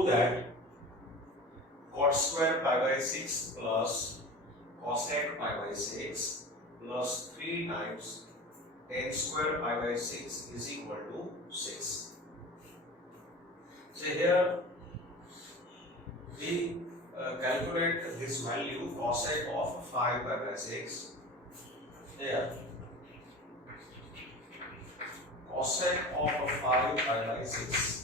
prove that cot square pi by 6 plus cosec pi by 6 plus 3 times tan square pi by 6 is equal to 6. So here we calculate this value cosec of 5 pi by 6. Here cosec of 5 pi by 6.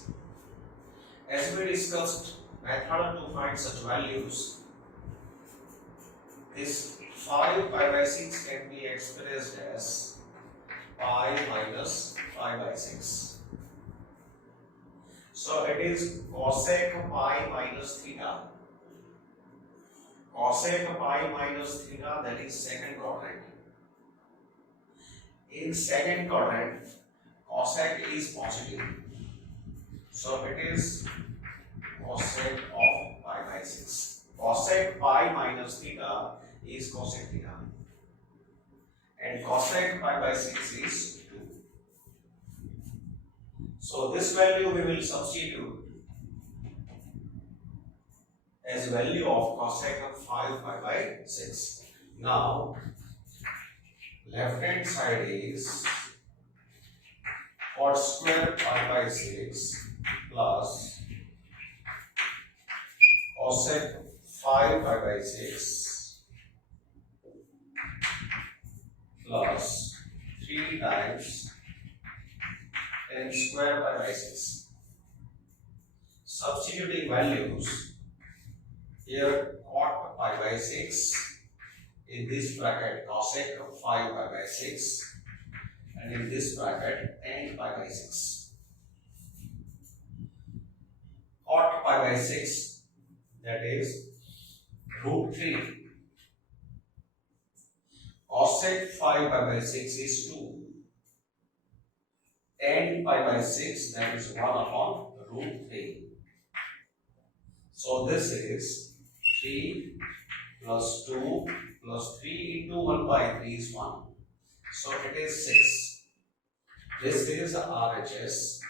As we discussed, method to find such values, this 5 pi by 6 can be expressed as pi minus 5 by 6. So it is cosec pi minus theta. Cosec pi minus theta, that is second quadrant. In second quadrant, cosec is positive. So it is cosec of pi by 6. Cosec pi minus theta is cosec theta. And cosec pi by 6 is 2. So this value we will substitute as value of cosec of 5 pi by 6. Now left hand side is cot square pi by 6 plus cosec 5 pi by 6 plus 3 times tan square pi by 6. Substituting values, here cot pi by 6, in this bracket cosec of 5 pi by 6, and in this bracket tan pi by 6. Cot pi by 6, that is root 3. Cosec 5 pi by 6 is 2. Tan pi by 6, that is 1 upon root 3. So this is 3 plus 2 plus 3 into 1 by 3 is 1. So it is 6. This is RHS.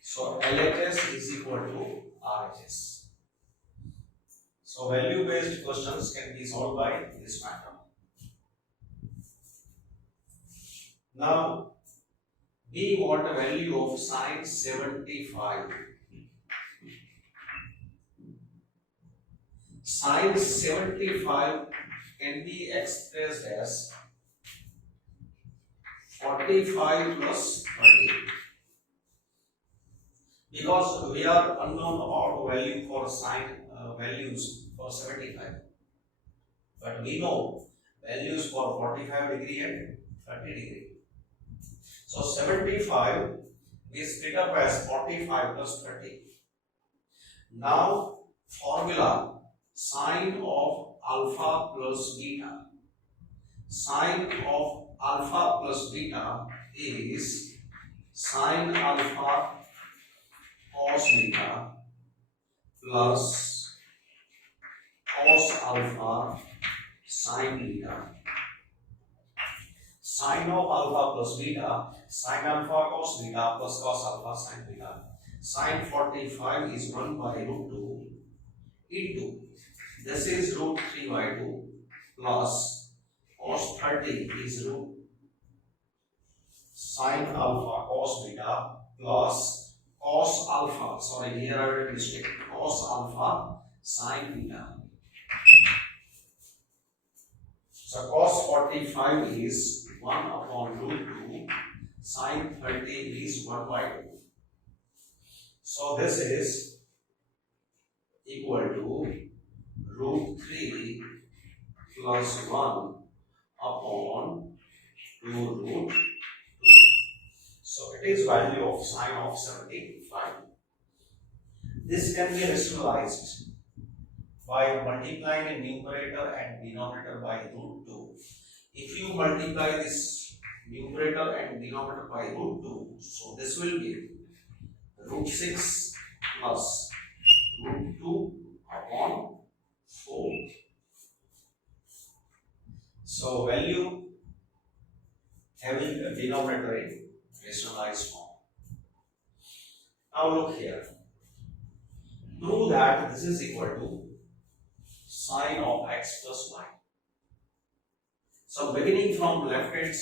So LHS is equal to RHS. So value based questions can be solved by this method. Now we want a value of sine 75. Sine 75 can be expressed as 45 plus 30. Because we are unknown about value for sine values for 75. But we know values for 45 degree and 30 degree. So 75 is split up as 45 plus 30. Now formula sine of alpha plus beta. Sine of alpha plus beta is sine alpha cos beta plus cos alpha sine beta. Sine of alpha plus beta, sine alpha cos beta plus cos alpha sine beta. Sine 45 is 1 by root 2 into, this is root 3 by 2 plus cos 30 is root sine alpha cos beta plus cos alpha, sorry here I made a mistake, cos alpha sine beta. So cos 45 is 1 upon root 2, sine 30 is 1 by 2. So this is equal to root 3 plus 1 upon 2 root 2. So it is value of sine of 75. This can be rationalized by multiplying the numerator and denominator by root 2. If you multiply this numerator and denominator by root 2, so this will be root 6 plus root 2 upon 4. So value having a denominator in rationalized form. Now look here. prove that this is equal to sine of x plus y. So beginning from left hand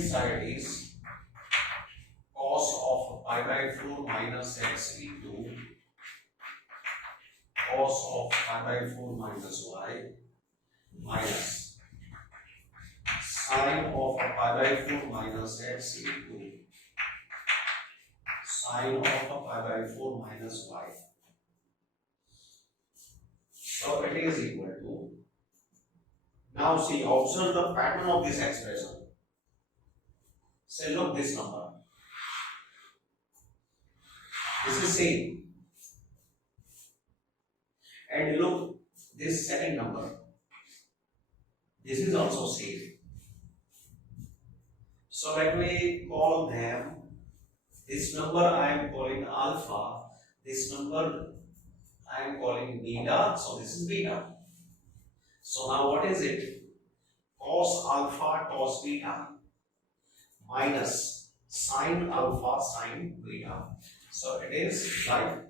side is cos of pi by 4 minus x into cos of pi by 4 minus y minus sine of pi by 4 minus x into sine of pi by 4 minus y. So it is equal to, now see, observe the pattern of this expression. Say, look this number. This is same. And look this second number. This is also same. So let me call them. This number I am calling alpha. This number I am calling beta. So this is beta. So now what is it? Cos alpha cos beta minus sin alpha sin beta. So it is like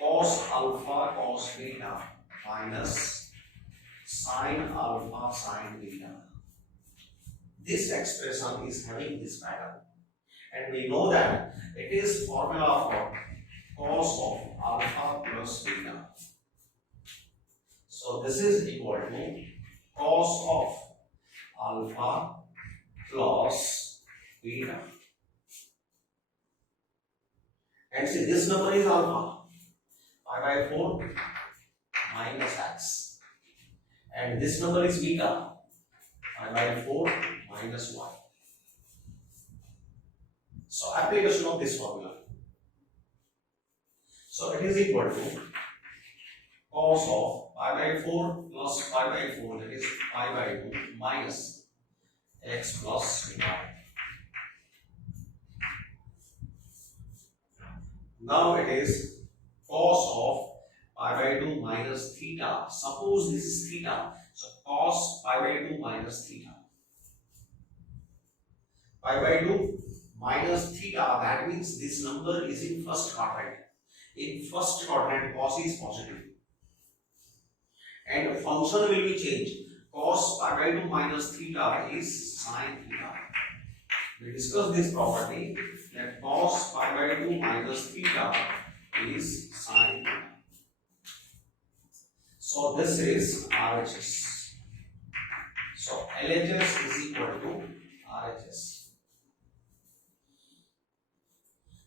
cos alpha cos beta minus sin alpha sin beta. This expression is having this pattern, and we know that it is formula for cos of alpha plus beta. So this is equal to cos of alpha plus beta. And see, this number is alpha, pi by 4 minus x. And this number is beta, pi by 4 minus y. So application of this formula. So it is equal to cos of pi by 4 plus pi by 4, that is pi by 2 minus x plus y. Now it is cos of pi by 2 minus theta. Suppose this is theta. So cos pi by 2 minus theta. Pi by 2 minus theta, that means this number is in first quadrant. In first quadrant, cos is positive. And function will be changed. Cos pi by 2 minus theta is sin theta. We discussed this property that cos pi by 2 minus theta is sin theta. So this is RHS. So LHS is equal to RHS.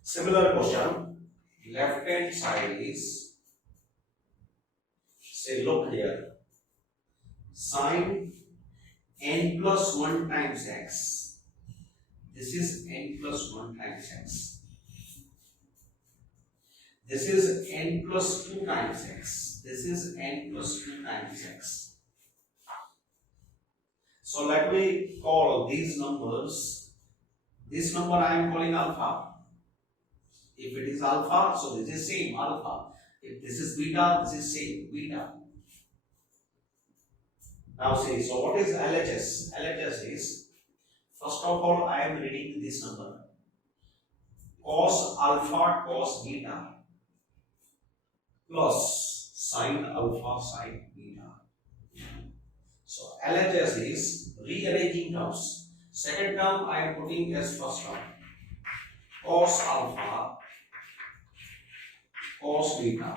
Similar question, left hand side is, say, look here, sin n plus 1 times x. This is n plus 1 times x. This is n plus 2 times x. This is n plus 2 times x. So let me call these numbers. This number I am calling alpha. If it is alpha, so this is same alpha. If this is beta, this is same beta. Now see, so what is LHS? LHS is, first of all, I am reading this number. Cos alpha cos beta plus sin alpha sin beta. So LHS is rearranging terms. Second term I am putting as first term. Cos alpha cos beta.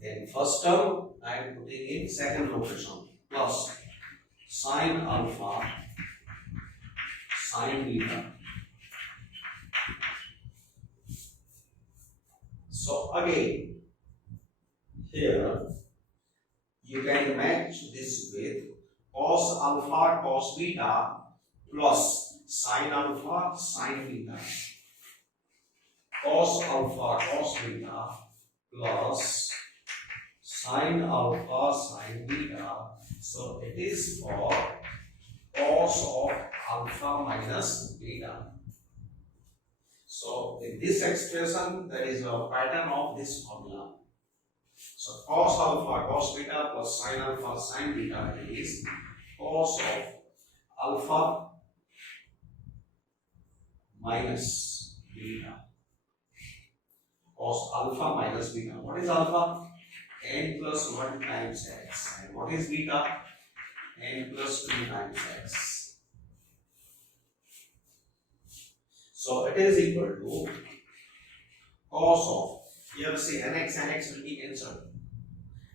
Then first term I am putting in second location plus sin alpha sin beta. So again, here you can match this with cos alpha cos beta plus sin alpha sin beta. Cos alpha cos beta plus sin alpha sin beta. So it is for cos of alpha minus beta. So in this expression there is a pattern of this formula. So cos alpha cos beta plus sin alpha sin beta is cos of alpha minus beta. Cos alpha minus beta. What is alpha? N plus 1 times x. And what is beta? N plus 2 times x. So it is equal to cos of, here see nx will be cancelled.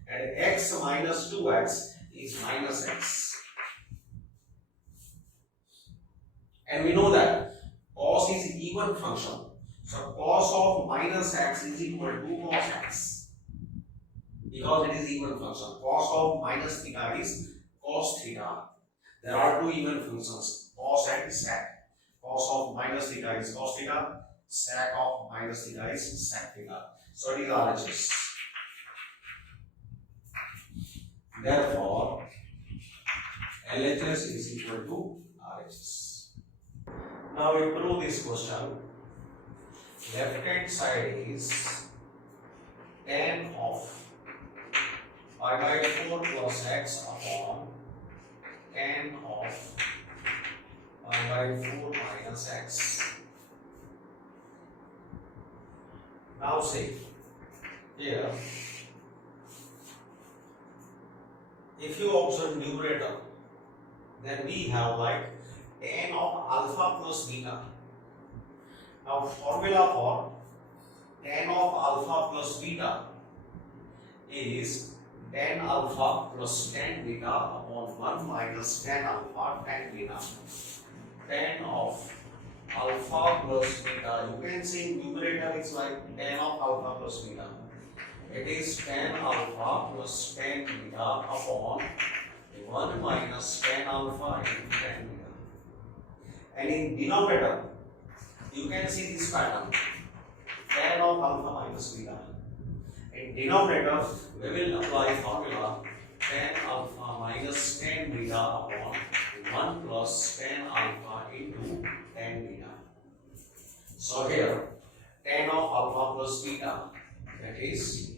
And x minus 2x is minus x. And we know that cos is even function. So cos of minus x is equal to cos x. Because it is even function. Cos of minus theta is cos theta. There are two even functions, cos and sec. Cos of minus theta is cos theta. Sec of minus theta is sec theta. So it is RHS. Therefore, LHS is equal to RHS. Now we prove this question. Left hand side is tan of pi by 4 plus x upon tan of pi by 4 minus x. Now see, here, if you observe numerator, then we have like tan of alpha plus beta. Now formula for tan of alpha plus beta is tan alpha plus tan beta upon 1 minus tan alpha tan beta. Tan of alpha plus beta, you can see numerator is like tan of alpha plus beta. It is tan alpha plus tan beta upon 1 minus tan alpha into tan beta. And in denominator, you can see this pattern, tan of alpha minus beta. In denominator, we will apply formula tan alpha minus tan beta upon 1 plus tan alpha into tan beta. So here, tan of alpha plus beta, that is,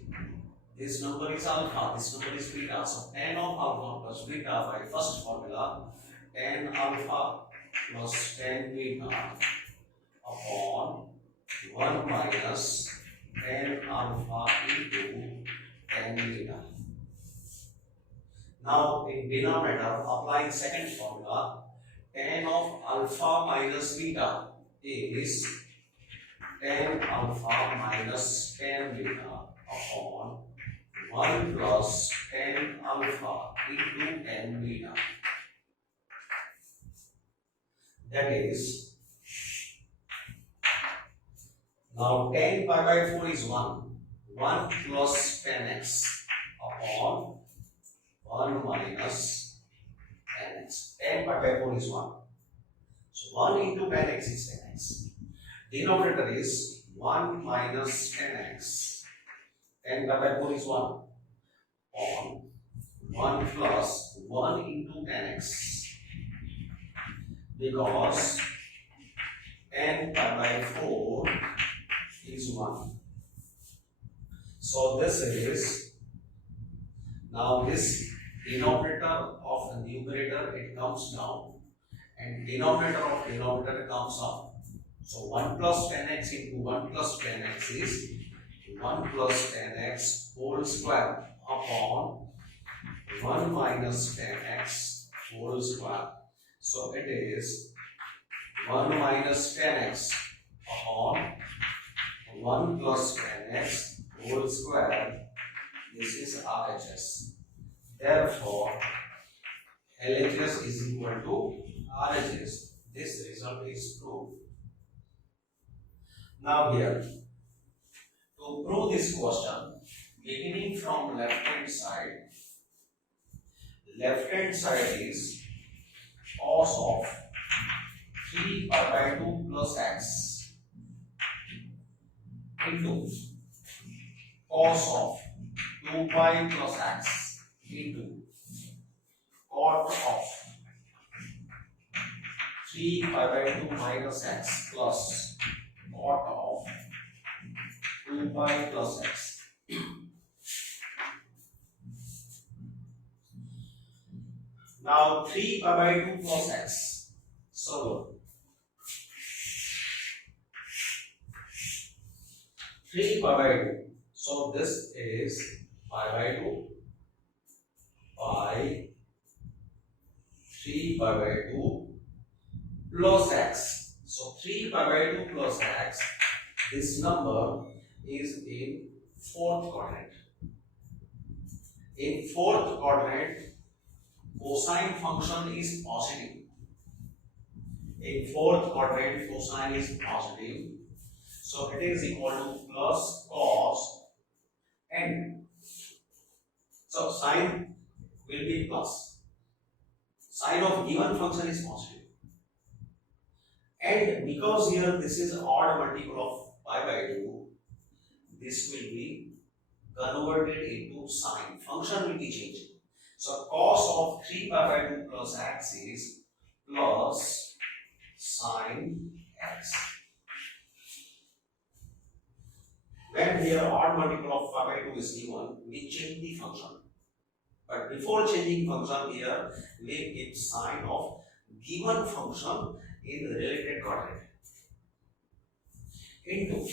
this number is alpha, this number is beta. So tan of alpha plus beta by first formula, tan alpha plus tan beta upon 1 minus tan alpha into tan beta. Now in denominator, applying second formula, tan of alpha minus beta is tan alpha minus tan beta upon 1 plus tan alpha into tan beta. That is, now tan pi by 4 is 1. 1 plus tan x upon 1 minus tan x. Tan pi by 4 is 1. So 1 into tan x is tan x. Denominator is 1 minus tan x. Tan pi by 4 is 1 on 1 plus 1 into tan x. Because tan pi by 4 is 1. So this is, now this denominator of the numerator, it comes down, and denominator of denominator comes up. So 1 plus tan x into 1 plus tan x is 1 plus tan x whole square upon 1 minus tan x whole square. So it is 1 minus tan x upon 1 plus tan x whole square. This is RHS. Therefore, LHS is equal to RHS. This result is proved. Now here, to prove this question, beginning from left hand side is cos of 3 pi by 2 plus x into cos of 2 pi plus x into cot of 3 pi by 2 minus x plus cot of 2 pi plus x. Now 3 pi by 2 plus x. So 3 pi by 2. So this is pi by 2 pi 3 pi by 2 plus x. So 3 pi by 2 plus x. This number is in fourth quadrant. In fourth quadrant, cosine function is positive. In fourth quadrant, cosine is positive. So it is equal to plus cos and so sine will be plus. Sine of given function is positive. And because here this is odd multiple of pi by 2, this will be converted into sine. Function will be changed. So cos of 3 pi by 2 plus x is plus sine x. When here odd multiple of pi by 2 is given, we change the function. But before changing function here, we give sign of given function in related quadrant into.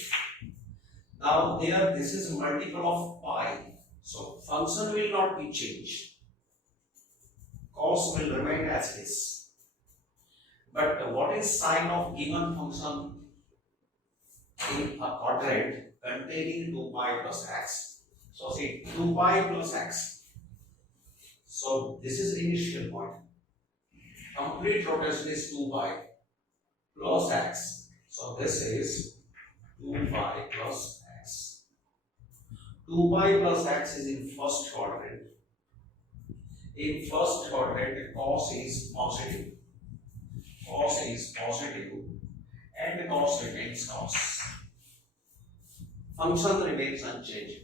Now here this is multiple of pi, so function will not be changed. Cos will remain as is. But what is sign of given function in a quadrant containing 2 pi plus x? So see 2 pi plus x. So this is initial point. Complete rotation is 2 pi plus x. So this is 2 pi plus x. 2 pi plus x is in first quadrant. In first quadrant, cos is positive. Cos is positive and cos remains cos. Function remains unchanged.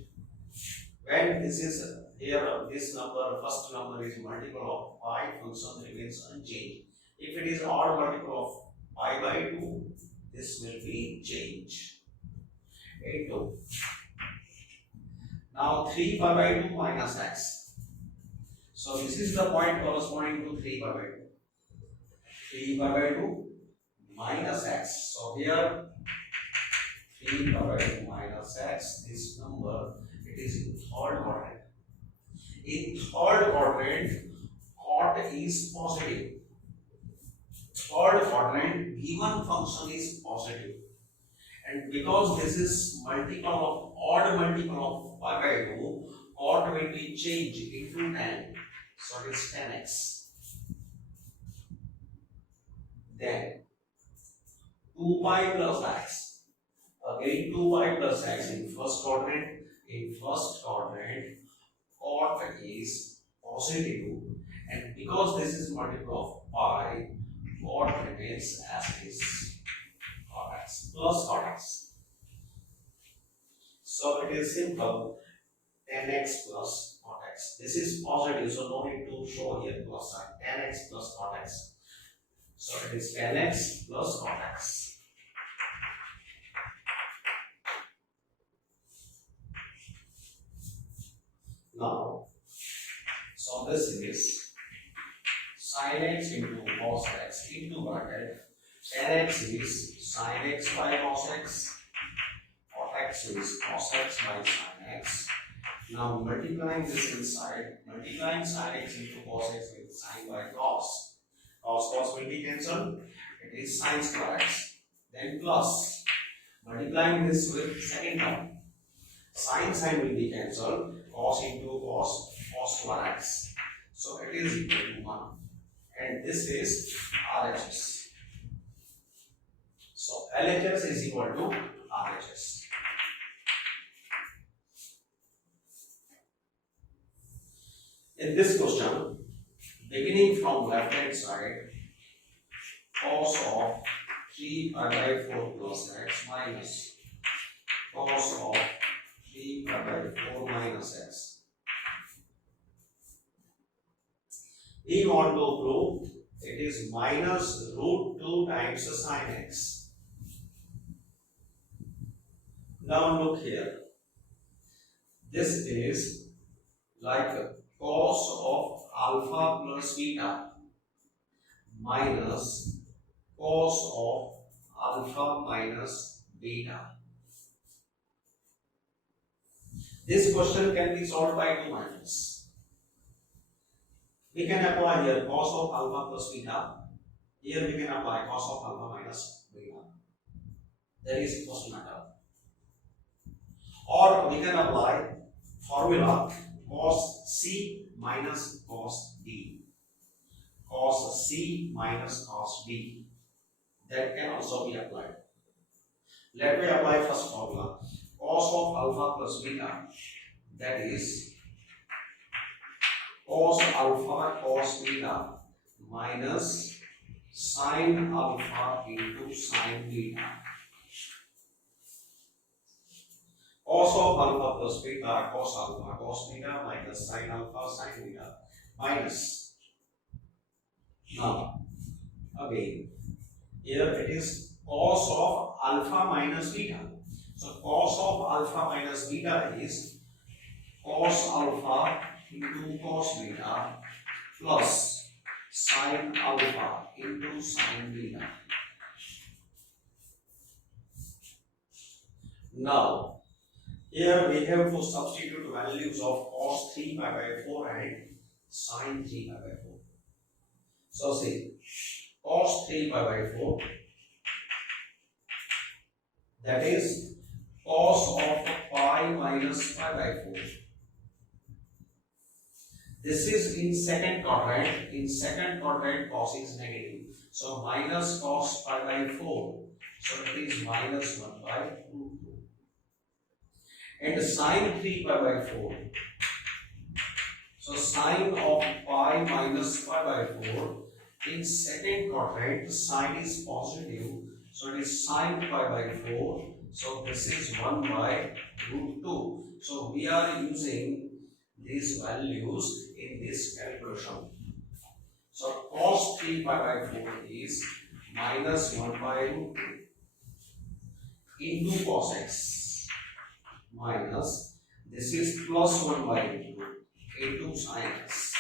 When this is here, this number, first number is multiple of pi, function remains unchanged. If it is odd multiple of pi by 2, this will be changed into. Now 3 pi by 2 minus x. So this is the point corresponding to 3 pi by 2. 3 pi by 2 minus x. So here 3 pi by 2 minus x, this number, it is in third quadrant. In third quadrant, cot is positive. Third quadrant, given function is positive. And because this is multiple of odd multiple of pi by 2, cot will be changed into tan. So it is tan x. Then 2 pi plus x. Again 2 pi plus x in first quadrant. In first quadrant, cot is positive, and because this is multiple of pi, cot remains as is, cot x plus cot x. So it is simple, tan x plus cot x. This is positive, so no need to show here plus sign. Tan x plus cot x. So it is tan x plus cot x. Now, so this is sin x into cos x into bracket. Tan x is sin x by cos x. Cot x is cos x by sin x. Now multiplying this inside, multiplying sin x into cos x with sin by cos. Cos will be cancelled. It is sin square x. Then plus multiplying this with second term. Sin will be cancelled. Cos into cos, cos square x. So it is equal to 1. And this is RHS. So LHS is equal to RHS. In this question, beginning from left hand side, cos of 3 pi by 4 plus x minus cos of 3 pi by 4 minus x. We want to prove it is minus root 2 times the sin x. Now look here. This is like cos of alpha plus beta minus cos of alpha minus beta. This question can be solved by two methods. We can apply here cos of alpha plus beta. Here we can apply cos of alpha minus beta. That is first method. Or we can apply formula cos C minus cos D. Cos C minus cos D. That can also be applied. Let me apply first formula. Cos of alpha plus beta. That is cos alpha cos beta minus sin alpha into sin beta. Cos of alpha plus beta, cos alpha cos beta minus sin alpha sin beta minus. Now, again, here it is cos of alpha minus beta. So, cos of alpha minus beta is cos alpha into cos beta plus sin alpha into sin beta. Now, here we have to substitute values of cos 3 pi by 4 and sin 3 pi by 4. So, see, cos 3 pi by 4, that is cos of pi minus pi by 4. This is in second quadrant. In second quadrant, cos is negative. So, minus cos pi by 4. So, it is minus 1 by root 2. And sin 3 pi by 4. So, sin of pi minus pi by 4. In second quadrant, sign is positive. So, it is sin pi by 4. So, this is 1 by root 2. So, we are using these values in this calculation. So, cos 3 pi by 4 is minus 1 by root 2 into cos x minus, this is plus 1 by root 2 into sin x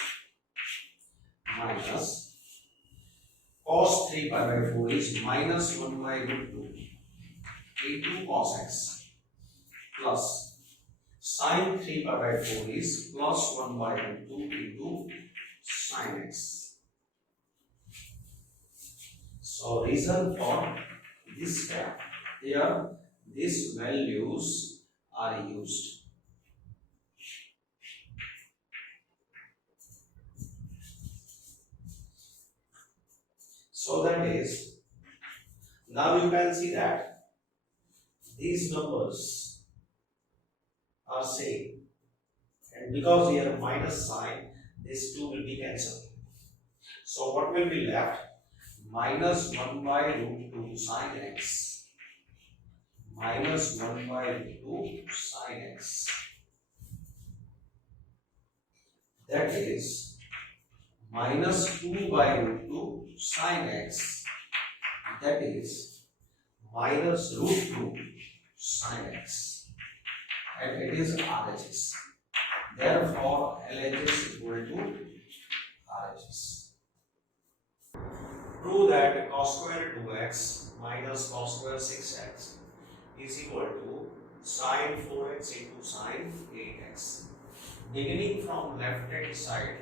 minus cos 3 pi by 4 is minus 1 by root 2 into cos x plus sin 3 pi by 4 is plus 1 by root 2 into sin x. So, reason for this step, here these values are used. So, that is, now you can see that these numbers are same, and because here minus sign, this 2 will be cancelled. So, what will be left? Minus 1 by root 2 sin x minus 1 by root 2 sin x. That is minus 2 by root 2 sin x. That is minus root 2 sin x. And it is RHS. Therefore, LHS is equal to RHS. Prove that cos square 2x minus cos square 6x is equal to sin 4x into sin 8x. Beginning from left hand side,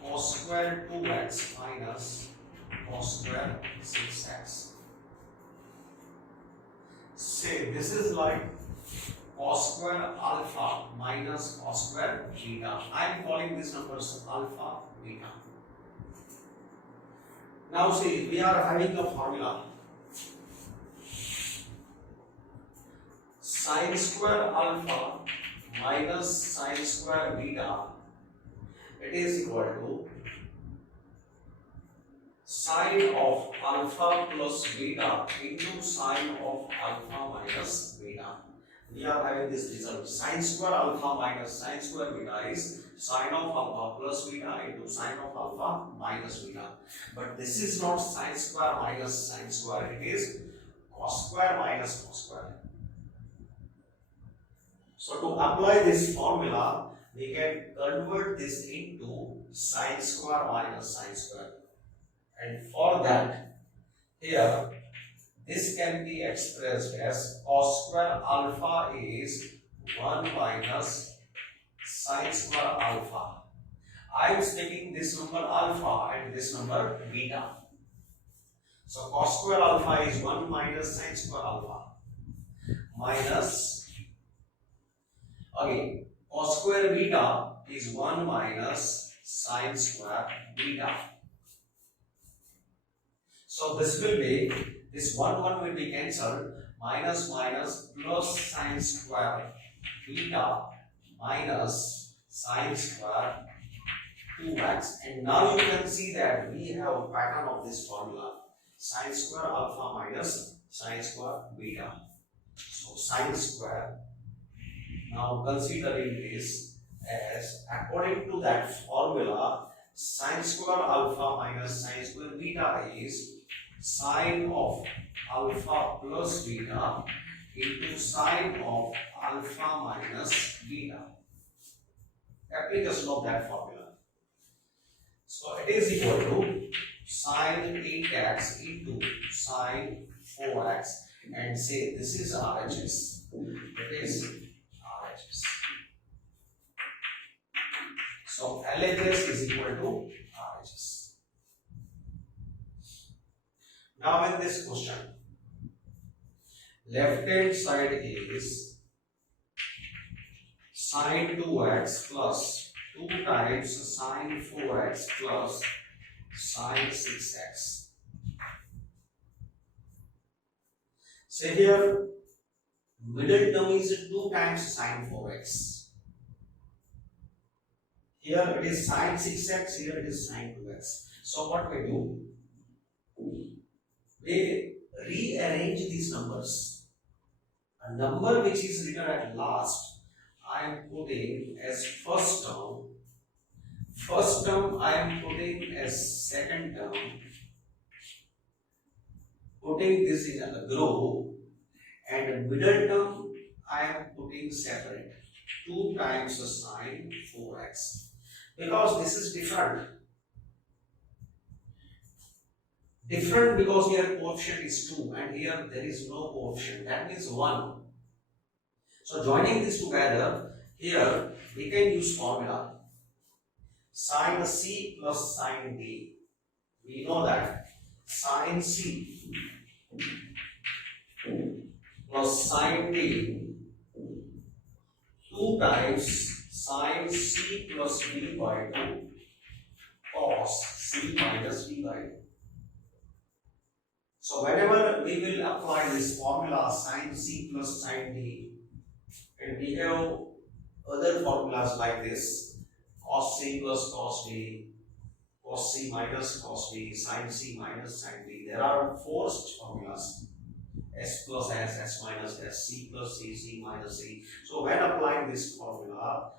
cos square 2x minus cos square 6x. Say this is like cos square alpha minus cos square beta. I am calling these numbers alpha beta. Now see, we are having a formula sin square alpha minus sin square beta, it is equal to sin of alpha plus beta into sin of alpha minus beta. We are having this result. Sin square alpha minus sin square beta is sin of alpha plus beta into sin of alpha minus beta. But this is not sin square minus sin square, it is cos square minus cos square. So to apply this formula, we can convert this into sin square minus sin square. And for that, here This can be expressed as cos square alpha is 1 minus sin square alpha. I am taking this number alpha and this number beta. So cos square alpha is 1 minus sin square alpha minus, again, cos square beta is 1 minus sin square beta. So this will be, this 1 will be cancelled, minus minus plus sin square beta minus sin square 2x, and now you can see that we have a pattern of this formula, sin square alpha minus sin square beta. So sin square, now considering this as according to that formula, sin square alpha minus sin square beta is sin of alpha plus beta into sin of alpha minus beta. Application of that formula. So it is equal to sin 8x into sin 4x, and say this is RHS. It is RHS. So LHS is equal to RHS. Now in this question, left hand side is sin 2x plus 2 times sin 4x plus sin 6x. Say here, middle term is 2 times sin 4x. Here it is sin 6x, here it is sin 2x. So what we do? We rearrange these numbers. A number which is written at last, I am putting as first term. First term I am putting as second term. Putting this in a group, and middle term I am putting separate. 2 times sin 4x. Because this is different. Different because here coefficient is 2 and here there is no coefficient. That means 1. So joining this together, here we can use formula. Sin C plus sin D. We know that sin C plus sin D 2 times sin C plus D by 2 cos C minus D by 2. So whenever we will apply this formula sin C plus sin D, and we have other formulas like this, cos C plus cos D, cos C minus cos D, sin C minus sin D. There are forced formulas, S plus S, S minus S, C plus C, C minus C. So when applying this formula,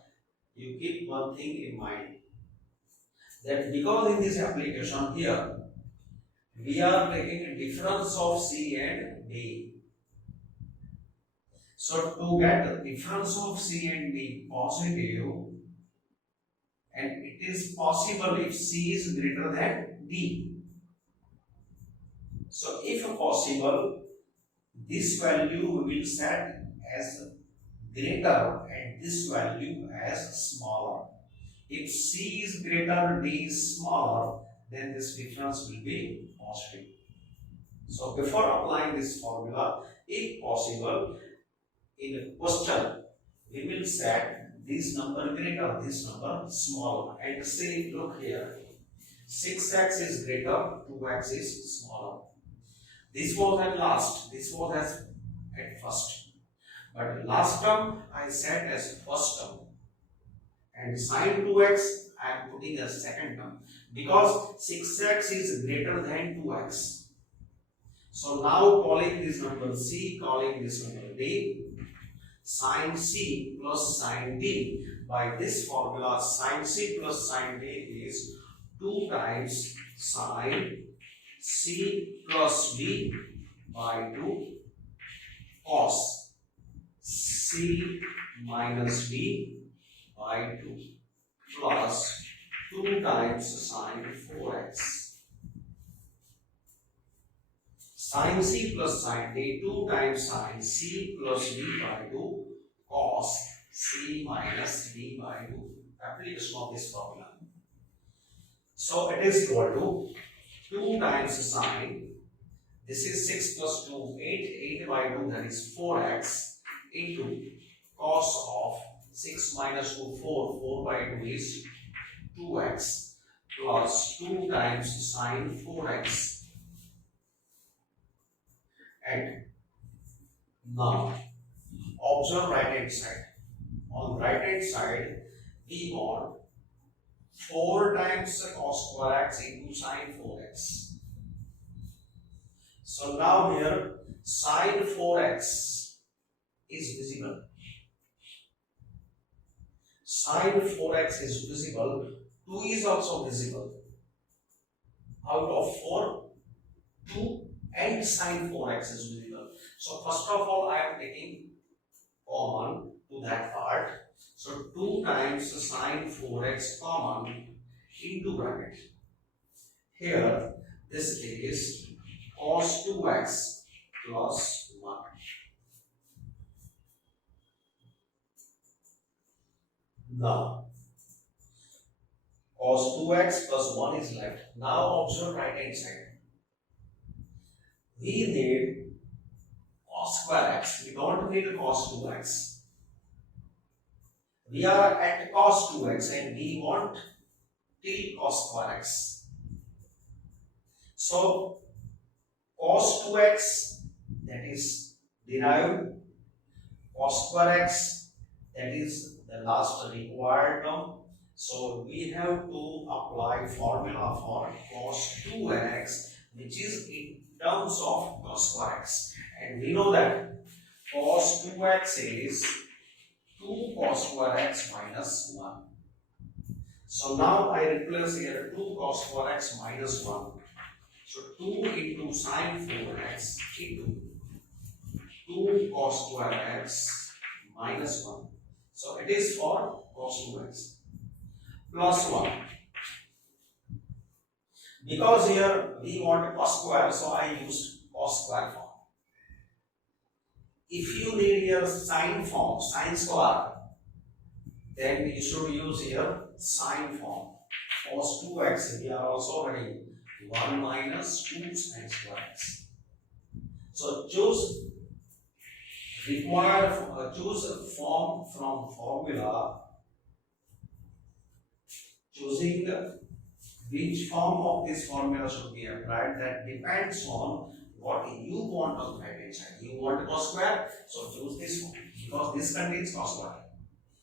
you keep one thing in mind, that because in this application here, we are taking a difference of C and D. So to get the difference of C and D positive, and it is possible if C is greater than D. So if possible, this value we will set as greater and this value as smaller. If C is greater, D is smaller, then this difference will be positive. So before applying this formula, if possible, in a question, we will set this number greater, this number smaller, and say, look here, 6x is greater, 2x is smaller. This was at last, this was as at first. But last term I set as first term, and sin 2x I am putting as second term, because 6x is greater than 2x. So now calling this number C, calling this number D, sin C plus sin D. By this formula, sin C plus sin D is 2 times sin C plus D by 2 cos C minus D by 2 plus 2 times sin 4x. Sin C plus sin D 2 times sin C plus D by 2 cos C minus D by 2. Application of this formula. So it is equal to 2 times sine. This is 6 plus 2, 8. 8 by 2, that is 4x into cos of 6 minus 2, 4. 4 by 2 is 2x plus 2 times sine 4x. And now observe right hand side. On right hand side, we want 4 times cos square x into sine 4x. So now here sine 4x is visible. Sine 4x is visible. 2 is also visible. Out of 4, 2 and sine 4x is visible. So first of all, I am taking common to that part. So 2 times sine 4x common into bracket. Here, this is cos 2x plus 1. Now, cos 2x plus 1 is left. Now observe right hand side. We need cos square x. We don't need cos 2x. We are at cos 2x and we want till cos square x. So cos 2x, that is derived. Cos square x, that is the last required term. So we have to apply formula for cos 2x, which is in terms of cos square x. And we know that cos 2x is 2 cos square x minus 1. So now I replace here 2 cos square x minus 1. So 2 into sine 4x into 2 cos square x minus 1. So it is for cos 2x plus 1. Because here we want cos square, so I use cos square form. If you need here sine form, sine square, then you should use here sine form. Cos 2x, we are also writing 1 minus 2 sine square x. So choose choose a form from formula. Choosing which form of this formula should be applied, that depends on what you want on the right hand side. You want cos square, so choose this form because this contains cos square.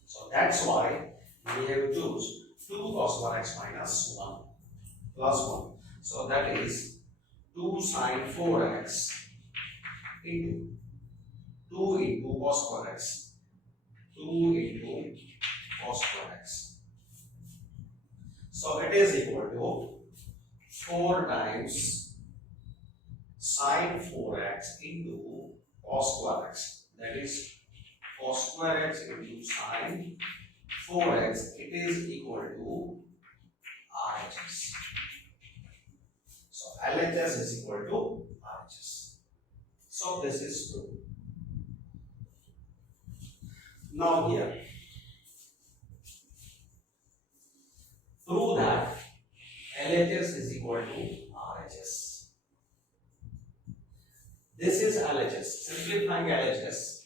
So that's why we have choose 2 cos square x minus 1 plus 1. So that is 2 sine 4x into 2 into cos square x. 2 into cos square x. So it is equal to 4 times sine 4x into cos square x. That is cos square x into sine 4x. It is equal to RHS. So LHS is equal to RHS. So this is true. Now here, prove that LHS is equal to RHS. This is LHS. Simplifying LHS,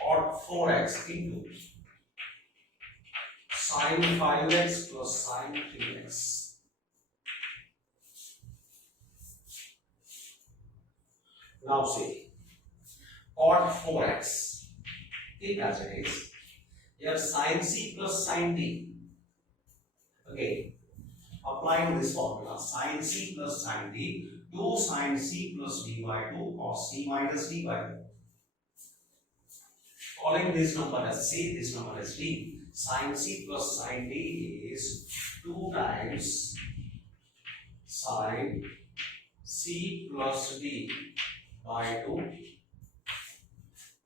cot 4x into sine 5x plus sine 3x. Now see, cot 4x, keep as it is. Here sin C plus sin D. Okay, applying this formula, sin C plus sin D, 2 sin C plus D by 2 cos C minus D by 2. Calling this number as C, this number as D. Sin C plus sin D is 2 times sin C plus D by 2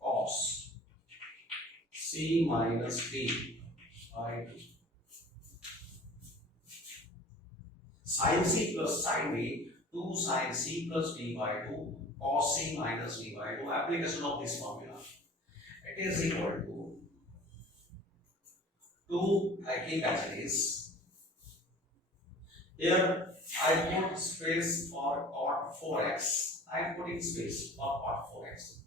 cos C minus D by 2. Sin C plus sin D, 2 sin c plus d by 2 cos c minus d by 2. Application of this formula. It is equal to 2, I keep as it is. Here I put space for cot 4x. I am putting space for cot 4x.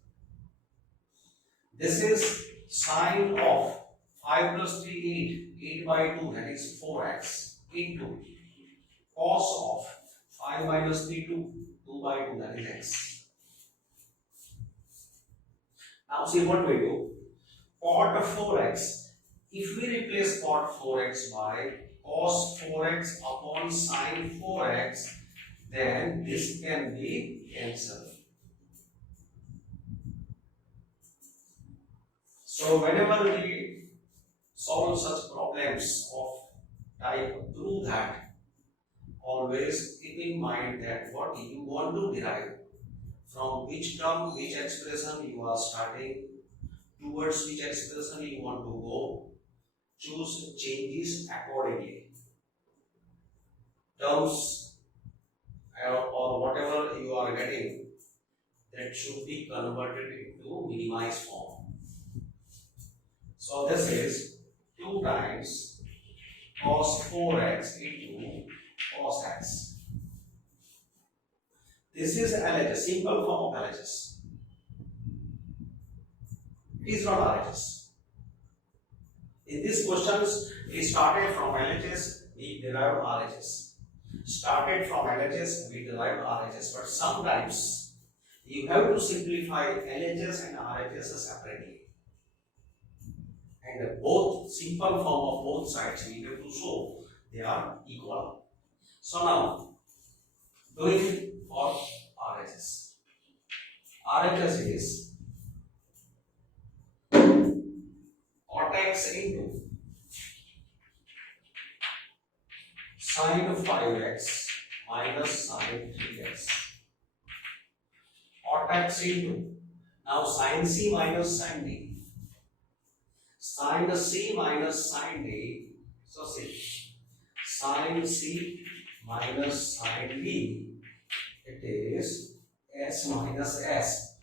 This is sine of 5 plus 3 8 by 2, that is 4x into cos of 5 minus 3 2 by 2, that is x. Now see what we do. Cot 4x, if we replace cot 4x by cos 4x upon sin 4x, then this can be cancelled. So whenever we solve such problems of type through that, always keep in mind that what you want to derive, from which term, which expression you are starting, towards which expression you want to go, choose changes accordingly. Terms or whatever you are getting, that should be converted into minimized form. So this is 2 times cos 4x into cos x. This is LHS, simple form of LHS. It is not RHS. In these questions, we started from LHS, we derived RHS. Started from LHS, we derived RHS. But sometimes you have to simplify LHS and RHS separately. And both simple form of both sides we have to show they are equal. So now, doing for RHS. RHS is cot x into sine 5x minus sine 3x. Cot x into, now sin c minus sin d. Sin c minus sin d. So see, sin c minus sin d, it is s minus s.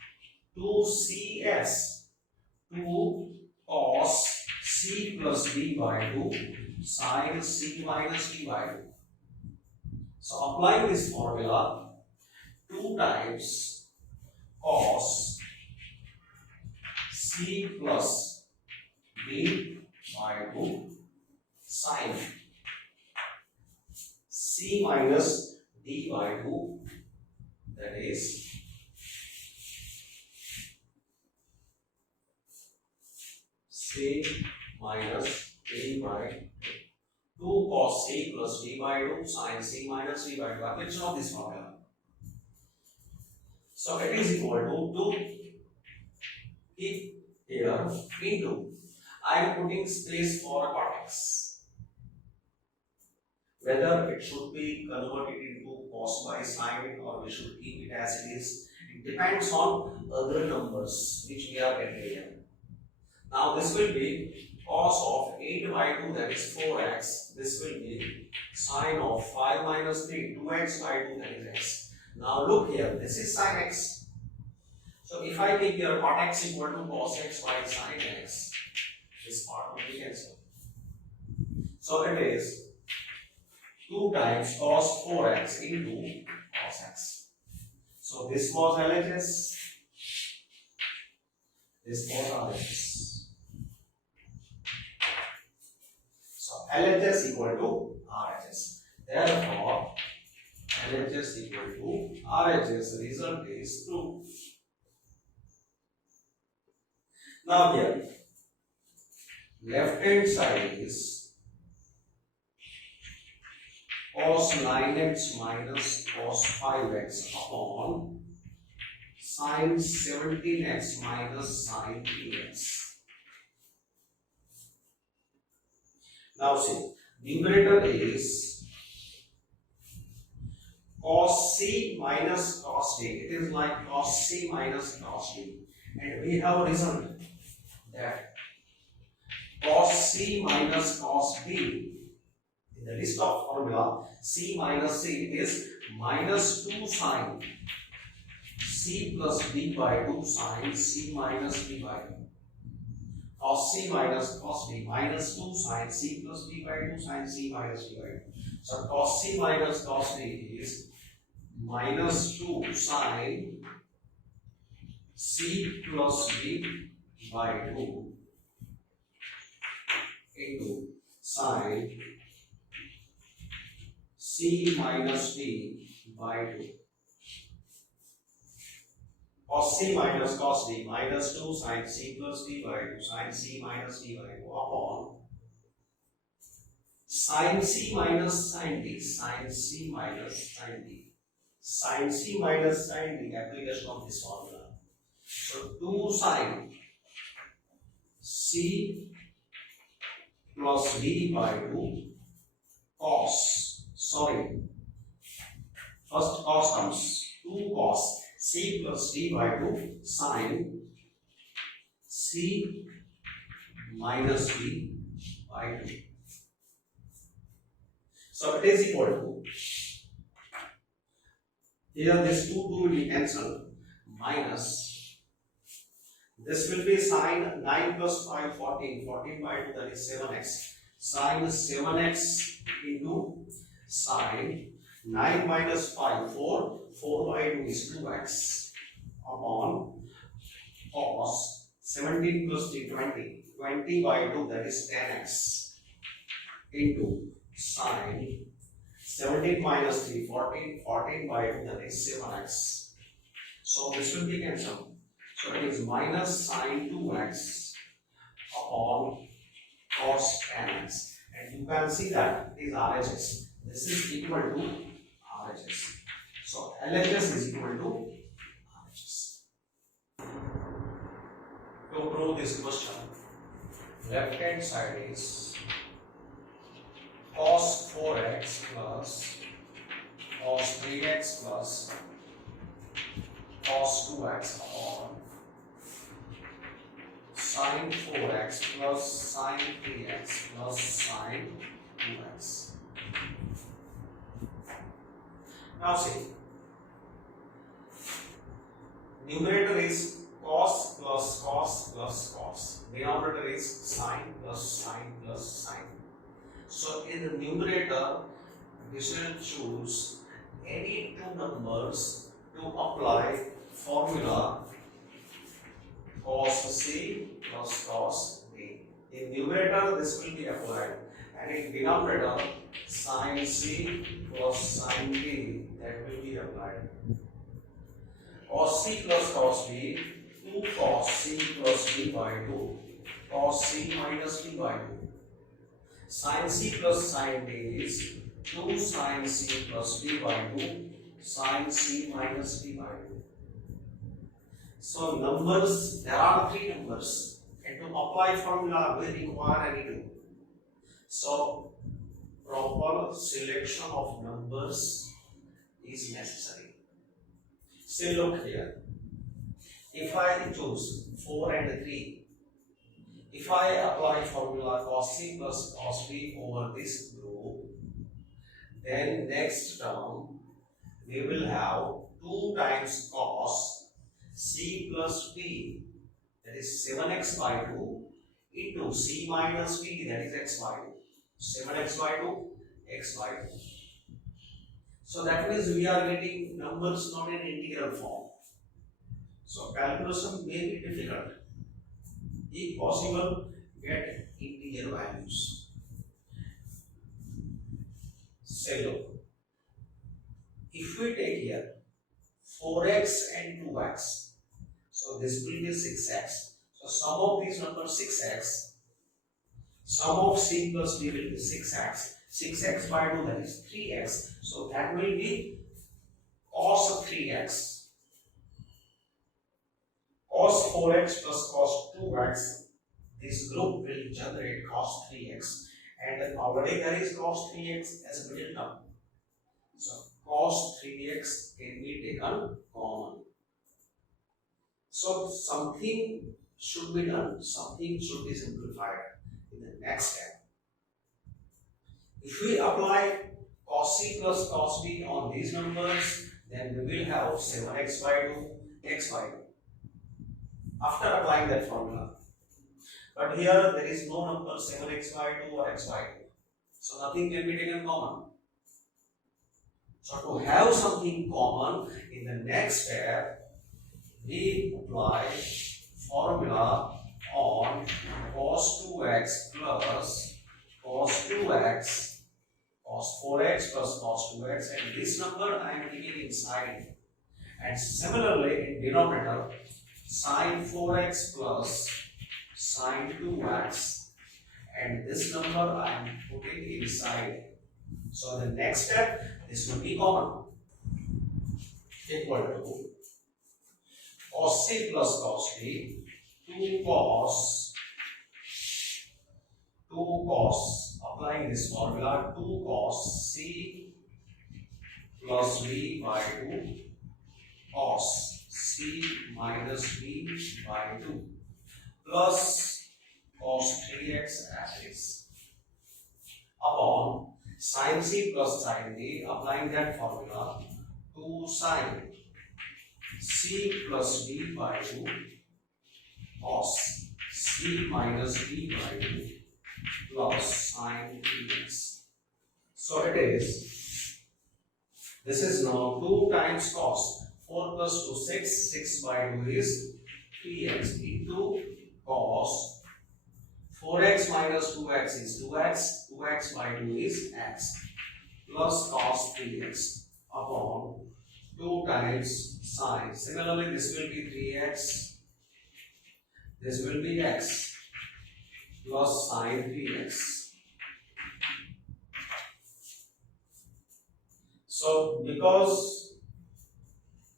2cs, 2 cos c plus d by 2 sin c minus d by 2. So applying this formula, 2 times cos c plus d by 2 sin c minus d by 2, that is c minus d by 2 cos c plus d by 2 sin c minus d by 2. Application of this formula. So it is equal to 2 keep here into, I am putting space for cot x. Whether it should be converted into cos by sine or we should keep it as it is, it depends on other numbers which we are getting here. Now this will be cos of 8 by 2, that is 4x. This will be sine of 5 minus 3, 2x by 2, that is x. Now look here, this is sin x. So if I take here cot x equal to cos x by sin x, this part will be cancelled. So it is 2 times cos 4x into cos x. So this was LHS, this was RHS. So LHS equal to RHS. Therefore, LHS equal to RHS. Result is true. Now here, left hand side is cos 9x minus cos 5x upon sin 17x minus sin 3x. Now see, numerator is cos c minus cos d. It is like cos c minus cos d. And we have result that cos c minus cos d In the list of formula, C minus C is minus 2 sine C plus B by 2 sine C minus B by 2. Cos C minus cos B minus 2 sine C plus B by 2 sine C minus B by 2. So cos C minus cos B is minus 2 sine C plus B by 2 into sine C minus B by 2. Cos C minus cos D minus 2 sine C plus D by 2 sine C minus D by 2 upon sine C minus sine D, sine C minus sine D, sine C minus sine D, application of this formula. So 2 sine C plus D by 2 cos, first cos comes, 2 cos C plus D by 2 sine C minus D by 2. So it is equal to, here this 2 will be cancelled, minus, this will be sine 9 plus 5, 14, 14 by 2, that is 7x, sine 7x into sine 9 minus 5, 4, 4 by 2 is 2x upon cos 17 plus 3, 20, 20 by 2, that is 10x into sine 17 minus 3, 14, 14 by 2, that is 7x. So this will be cancelled. So it is minus sine 2x upon cos 10x. And you can see that it is RHS. This is equal to RHS. So LHS is equal to RHS. To prove this question, left hand side is cos 4x plus cos 3x plus cos 2x upon sin 4x plus sin 3x plus sin 2x. Now see, numerator is cos plus cos plus cos, denominator is sin plus sin plus sin. So in the numerator, we should choose any two numbers to apply formula cos C plus cos B. In numerator, this will be applied, and in denominator, sin C plus sin B, that will be applied. Cos C plus cos B, 2 cos C plus B by 2, cos C minus B by 2. Sin C plus sin B is 2 sin C plus B by 2, sin C minus B by 2. So numbers, there are 3 numbers, and to apply formula we require any 2. So proper selection of numbers is necessary. Say look here, if I choose 4 and 3, if I apply formula cos C plus cos B over this group, then next term we will have 2 times cos C plus B, that is 7x by 2 into C minus B, that is x by 2. 7x by 2, x by 2. So that means we are getting numbers not in integral form. So calculation may be difficult. If possible, get integer values. Say look, if we take here 4x and 2x, so this will be 6x. So sum of these numbers 6x, sum of C plus D will be 6x, 6x by 2, that is 3x, so that will be cos of 3x. Cos 4x plus cos 2x, this group will generate cos 3x, and already there is cos 3x as a middle term. So cos 3x can be taken common. So something should be done, something should be simplified in the next step. If we apply cos c plus cos b on these numbers, then we will have 7x by 2 x by 2 after applying that formula. But here there is no number 7x by 2 or x by 2. So nothing can be taken common. So to have something common in the next step, we apply formula on cos 2x plus cos 2x, cos 4x plus cos 2x, and this number I am taking inside. And similarly in denominator, sin 4x plus sin 2x, and this number I am putting inside. So the next step, this will be common, equal to cos c plus cos b, 2 cos, applying this formula, 2 cos c plus b by 2 cos c minus b by 2 plus cos 3x as is upon sin c plus sin b, applying that formula, 2 sin c plus b by 2 cos c minus b by 2 plus sin 3x. So it is, this is now 2 times cos, 4 plus 2 6, 6 by 2 is 3x into cos 4x minus 2x is 2x, 2x by 2 is x plus cos 3x upon 2 times sin. Similarly, this will be 3x, this will be x plus sin 3x. So because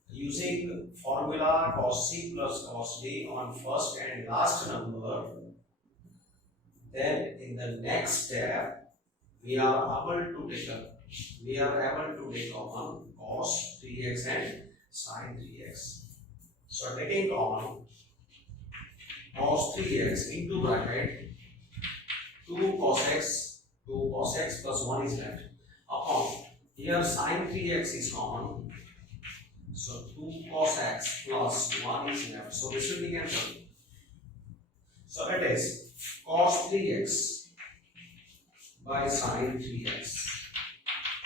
using formula cos c plus cos d on first and last number, then in the next step we are able to take common cos 3x and sin 3x. So taking common cos 3x into bracket 2 cos x plus 1 is left upon, here sin 3x is common, so 2 cos x plus 1 is left, so this will be cancelled. So it is cos 3x by sin 3x.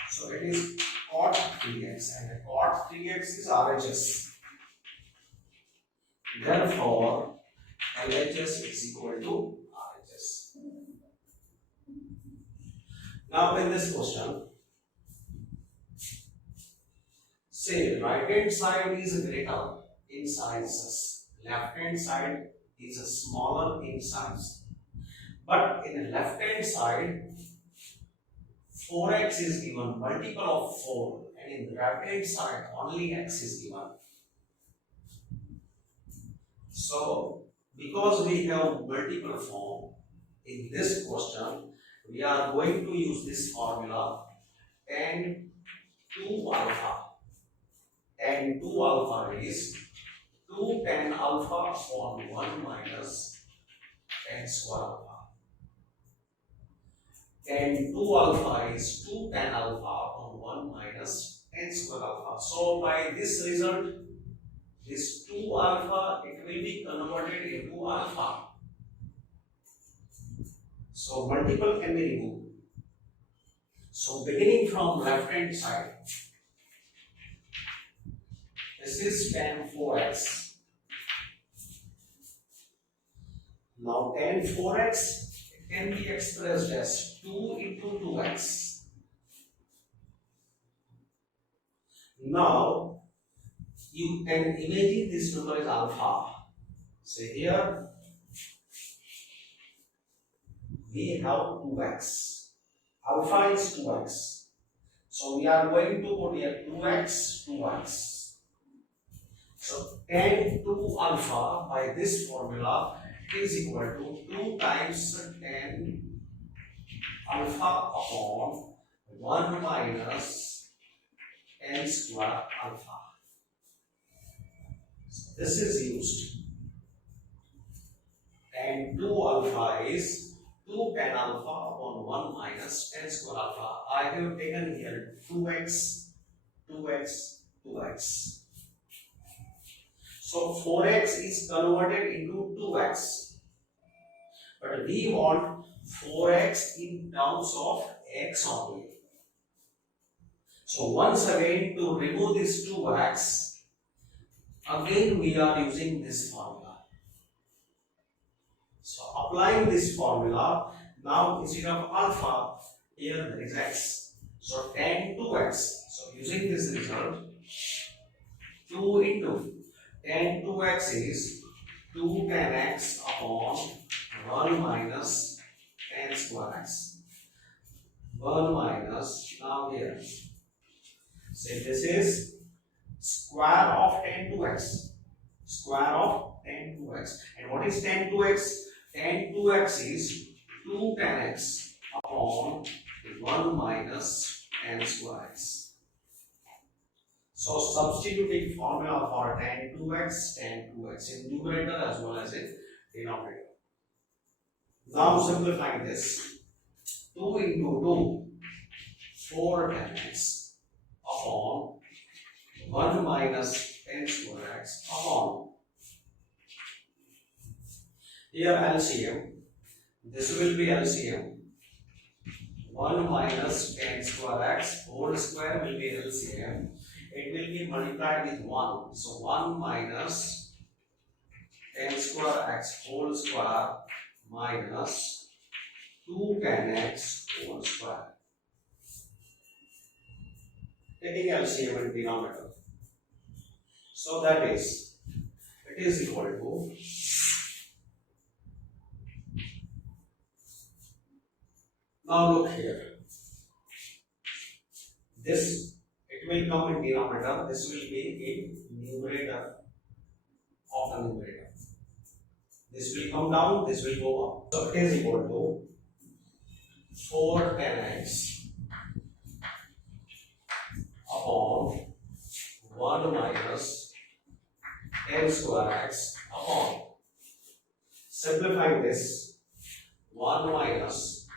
So it is cot 3x, and cot 3x is RHS. Therefore, LHS is equal to RHS. Now in this question, say right hand side is greater in sizes, left hand side is smaller in size. But in the left hand side, 4x is given, multiple of 4, and in the right hand side only x is given. So because we have multiple form in this question, we are going to use this formula tan 2 alpha. Tan 2 alpha is 2 tan alpha upon 1 minus tan square alpha. Tan 2 alpha is 2 tan alpha upon 1 minus tan square alpha. So by this result, this 2 alpha, it will be converted into alpha. So multiple can be removed. So beginning from left hand side, this is tan 4x. Now tan 4x can be expressed as 2 into 2x. Now you can imagine this number is alpha. So here we have 2x. Alpha is 2x. So we are going to put here 2x, 2x. So tan 2 alpha by this formula is equal to 2 times tan alpha upon 1 minus tan square alpha. So this is used. Tan 2 alpha is 2 tan alpha upon 1 minus tan square alpha. I have taken here 2x, 2x, 2x. So 4x is converted into 2x. But we want 4x in terms of x only. So once again, to remove this 2x, again we are using this formula. So applying this formula, now instead of alpha, here there is x. So tan 2x. So using this result, 2 into tan 2x is 2 tan x upon 1 minus tan square x. 1 minus, now here. Say this is square of tan 2x. Square of tan 2x. And what is tan 2x? Tan 2x is 2 tan x upon 1 minus tan square x. So substituting formula for tan 2x in numerator as well as in denominator. Now simplifying this, 2 into 2, 4 tan x upon 1 minus tan square x upon, here LCM, this will be LCM, 1 minus tan square x whole square will be LCM, it will be multiplied with 1, so 1 minus tan square x whole square minus 2 tan x whole square. Taking LCM and denominator. So that is, it is equal to now look here. This, it will come in denominator, this will be in numerator of the numerator. This will come down, this will go up. So it is equal to 4 tan x upon 1 minus tan square x upon, simplifying this, 1 minus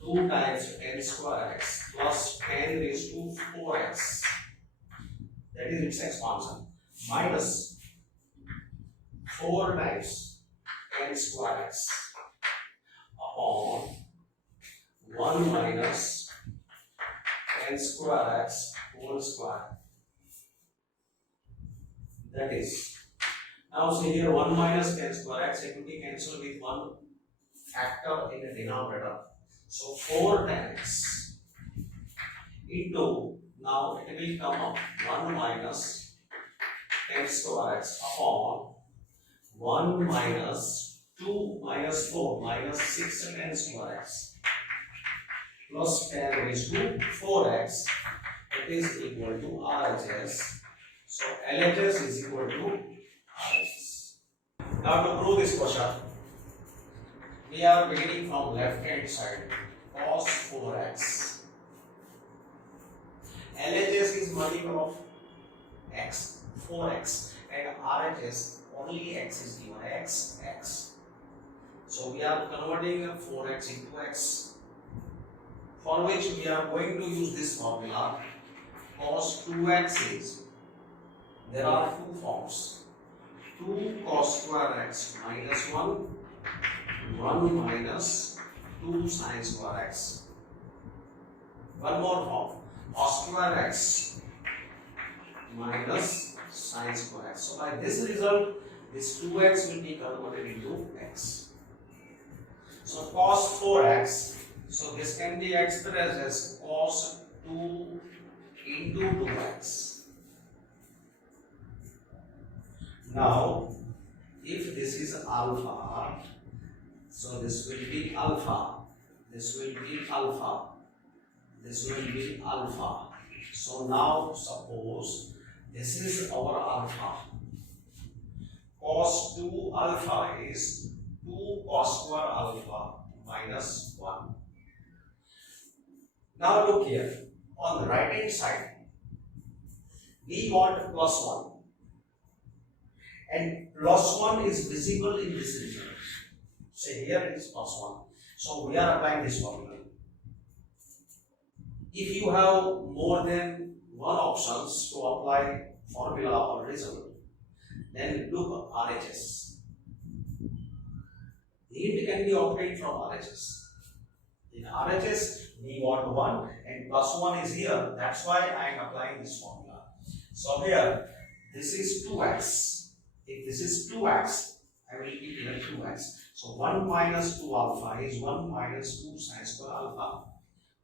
2 times tan square x plus tan raised to 4x, that is its expansion, minus 4 times tan square x upon 1 minus tan square x whole square. That is, now see here 1 minus tan square x, it will be cancelled with one factor in the denominator. So 4 tan x into, now it will come up 1 minus tan square x upon 1 minus 2 minus 4 minus 6 tan square x plus tan raised to 4x, it is equal to RHS. So LHS is equal to RHS. Now to prove this question, we are beginning from left hand side, cos 4x. LHS is multiple of x, 4x, and RHS only x is given, x, x. So we are converting 4x into x, for which we are going to use this formula. Cos 2x is, there are two forms, 2 cos square x minus 1, 1 minus 2 sin square x. One more form, cos square x minus sin square x. So by this result, this 2x will be converted into x. So cos 4x, so this can be expressed as cos 2 into 2x. Now, if this is alpha, so this will be alpha, this will be alpha, this will be alpha. So now suppose this is our alpha. Cos 2 alpha is 2 cos square alpha minus 1. Now look here, on the right hand side, we want plus 1. And plus 1 is visible in this result. Say here it is plus 1. So we are applying this formula. If you have more than one options to apply formula or result, then look RHS. Hint can be obtained from RHS. In RHS, we want 1 and plus 1 is here. That's why I am applying this formula. So here, this is 2x. If this is 2x, I will keep here 2x. So 1 minus 2 alpha is 1 minus 2 sine square alpha.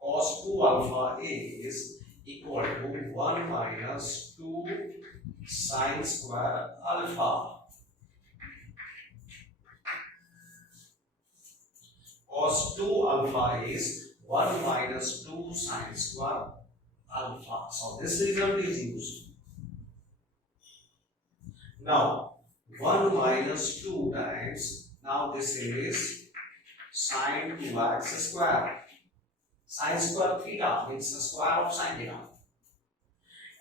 Cos 2 alpha is equal to 1 minus 2 sine square alpha. Cos 2 alpha is 1 minus 2 sine square alpha. So this result is used. Now 1 minus 2 times, now this is sine 2x square. Sine square theta means the square of sine theta.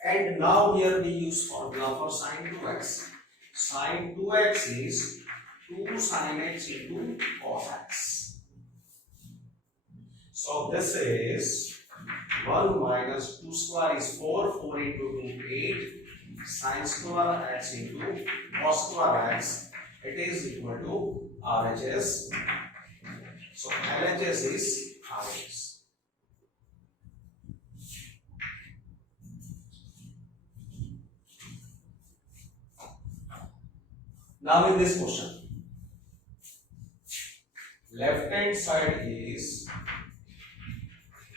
And now here we use formula for sine 2x. Sine 2x is 2 sine x into cos x. So this is 1 minus 2 square is 4, 4 into 2, 8, sine square x into cos square x, it is equal to RHS. So LHS is RHS. Now in this question, left hand side is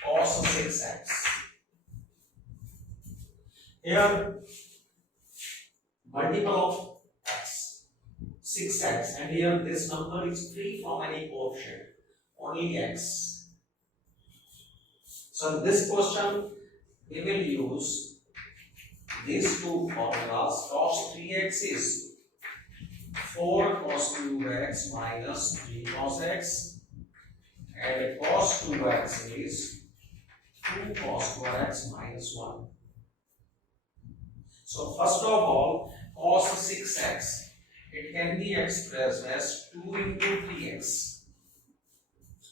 cos 6x. Here multiple of x, 6x, and here this number is free from any coefficient, only x. So in this question, we will use these two formulas. Cos 3x is 4 cos 2x minus 3 cos x, and cos 2x is 2 cos 2x minus 1. So first of all, cos 6x, it can be expressed as 2 into 3x.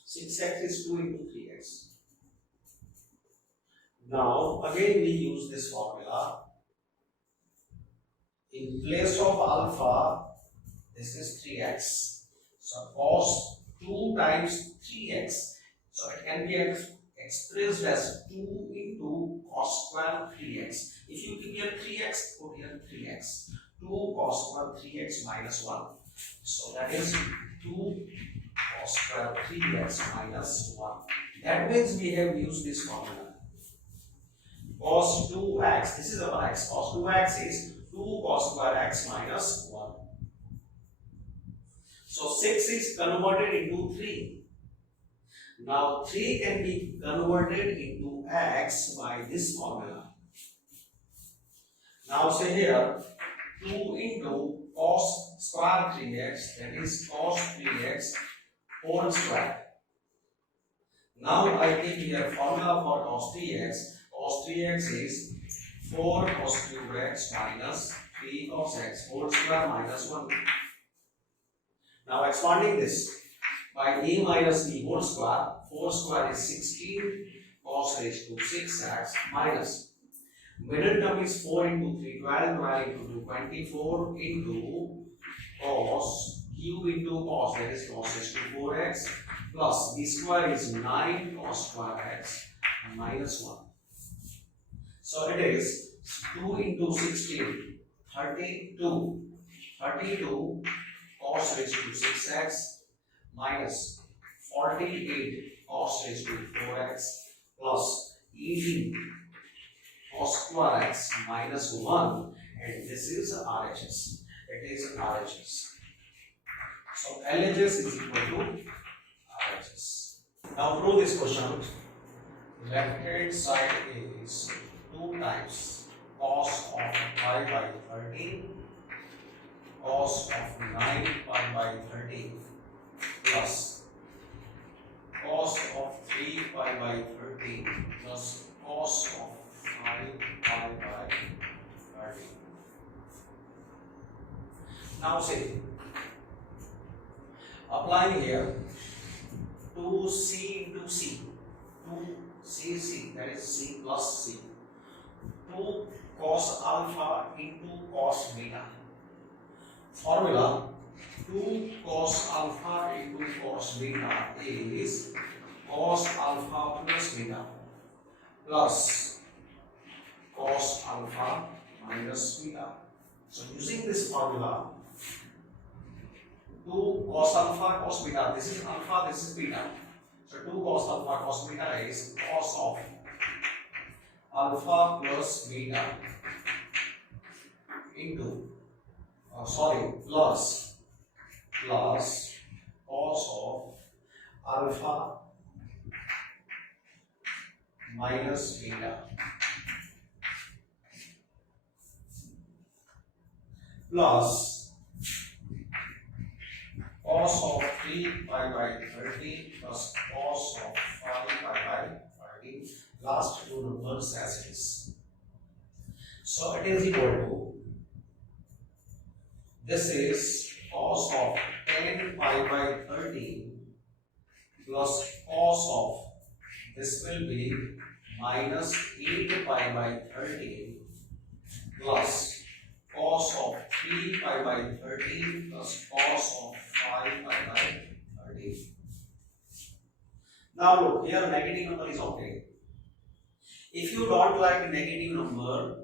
6x is 2 into 3x. Now again we use this formula. In place of alpha, this is 3x. So cos 2 times 3x. So it can be expressed as 2 into cos square 3x. If you give here 3x, put here 3x. 2 cos square 3x minus 1. So that is 2 cos square 3x minus 1. That means we have used this formula. Cos 2x, this is our x. Cos 2x is 2 cos square x minus 1. So 6 is converted into 3. Now 3 can be converted into x by this formula. Now say here 2 into cos square 3x, that is cos 3x whole square. Now I take here formula for cos 3x. Cos 3x is 4 cos cube x minus 3 cos x whole square minus 1. Now expanding this by a minus b whole square, 4 square is 16 cos raised to 6x minus middle term is 4 into 3, 12, 12 into 2, 24 into cos cube into cos, that is cos raised to 4x plus b square is 9 cos square x minus 1. So it is 2 into 16, 32, 32 cos raised to 6x minus 48 cos raised to 4x plus 18 cos square x minus 1, and this is RHS. It is RHS. So LHS is equal to RHS. Now prove this question. Left hand side is 2 times cos of pi by 13 cos of 9 pi by 13 plus cos of 3 pi by 13 plus cos of 5 pi by 13. Now see, applying here 2 2c into c, 2cc, that is c plus c, 2 cos alpha into cos beta. Formula 2 cos alpha into cos beta is cos alpha plus beta plus cos alpha minus beta. So using this formula, 2 cos alpha cos beta, this is alpha, this is beta. So 2 cos alpha cos beta is cos of alpha plus beta into plus cos of alpha minus beta plus cos of 3 pi by 30 plus cos of 5 pi by 30, last two numbers as it is. So it is equal to, this is cos of 10 pi by 30 plus cos of, this will be minus 8 pi by 30 plus cos of 3 pi by 30 plus cos of 5 pi by 30. Now look, here negative number is okay. If you don't like negative number,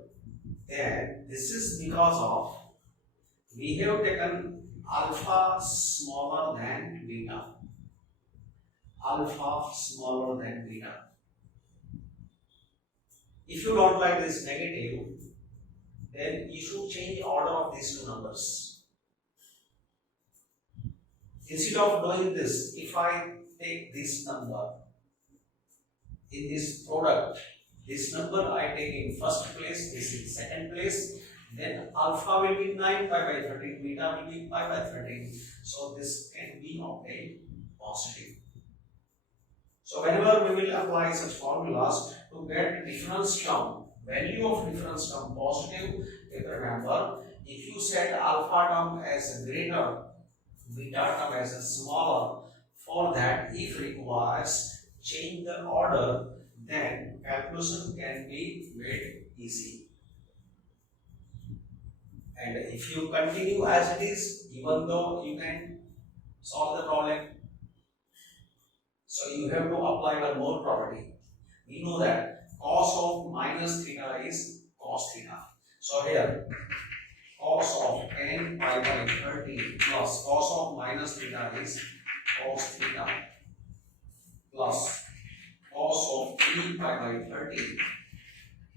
then this is because of we have taken alpha smaller than beta. Alpha smaller than beta. If you don't like this negative, then you should change the order of these two numbers. Instead of doing this, if I take this number in this product, this number I take in first place, this in second place, then alpha will be 9 pi by 13, beta will be pi by 13. So this can be obtained positive. So whenever we will apply such formulas to get difference term, value of difference term positive, remember, if you set alpha term as greater, beta term as a smaller, for that if requires change the order, then calculation can be made easy. And if you continue as it is, even though you can solve the problem, so you have to apply one more property. We know that cos of minus theta is cos theta. So here cos of 10 pi by 30 plus cos of minus theta is cos theta plus cos of 3 pi by 30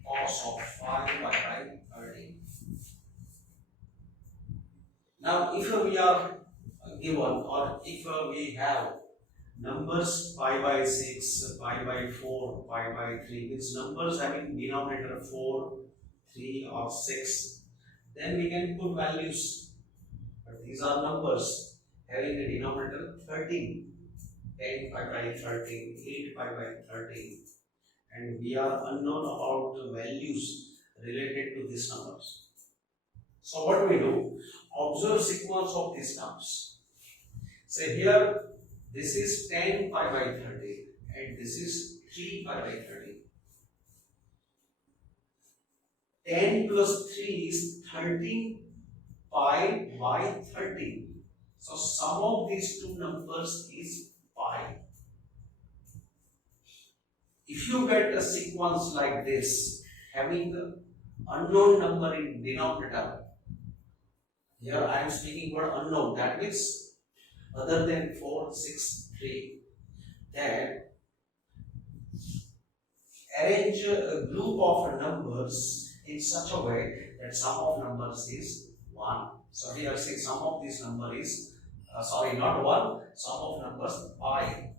cos of 5 pi by 30. Now if we are given, or if we have numbers pi by 6, pi by 4, pi by 3, means numbers having denominator 4, 3 or 6, then we can put values. But these are numbers having a denominator 13, 10 pi by 13, 8 pi by 13, and we are unknown about the values related to these numbers. So what we do? Observe sequence of these terms. Say here, this is 10 pi by 30 and this is 3 pi by 30. 10 plus 3 is 13 pi by 30. So sum of these two numbers is pi. If you get a sequence like this, having the unknown number in denominator, here I am speaking about unknown, that means other than 4, 6, 3, then arrange a group of numbers in such a way that sum of numbers is 1. So here say sum of this number is, not 1, sum of numbers pi.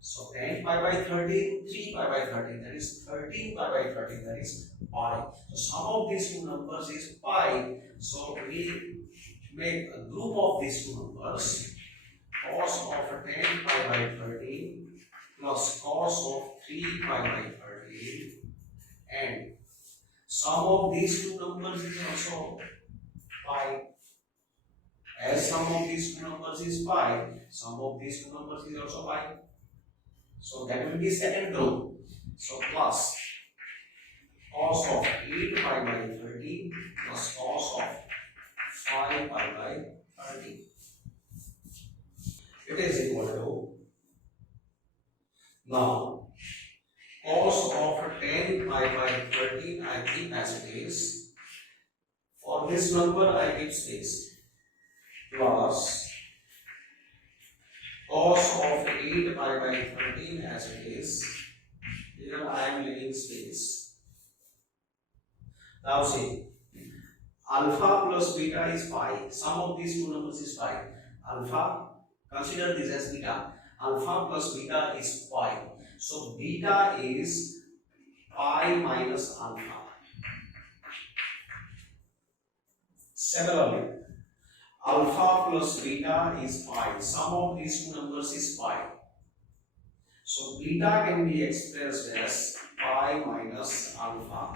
So 10 pi by 13, 3 pi by 13, that is 13 pi by 13, that is pi. So sum of these two numbers is pi. So we make a group of these two numbers, cos of 10 pi by 13 plus cos of 3 pi by 13, and sum of these two numbers is also pi. As sum of these two numbers is pi, sum of these two numbers is also pi. So that will be second group. So plus cos of 8 pi by 30 plus cos of 5 pi by 30. It is equal to, now cos of 10 pi by 13 I keep as it is. For this number I keep space, plus cos of 8 pi by 13 as it is. Here I am leaving space. Now see, alpha plus beta is pi. Sum of these two numbers is pi. Alpha, consider this as beta. Alpha plus beta is pi. So beta is pi minus alpha. Similarly, alpha plus beta is pi. Sum of these two numbers is pi. So beta can be expressed as pi minus alpha.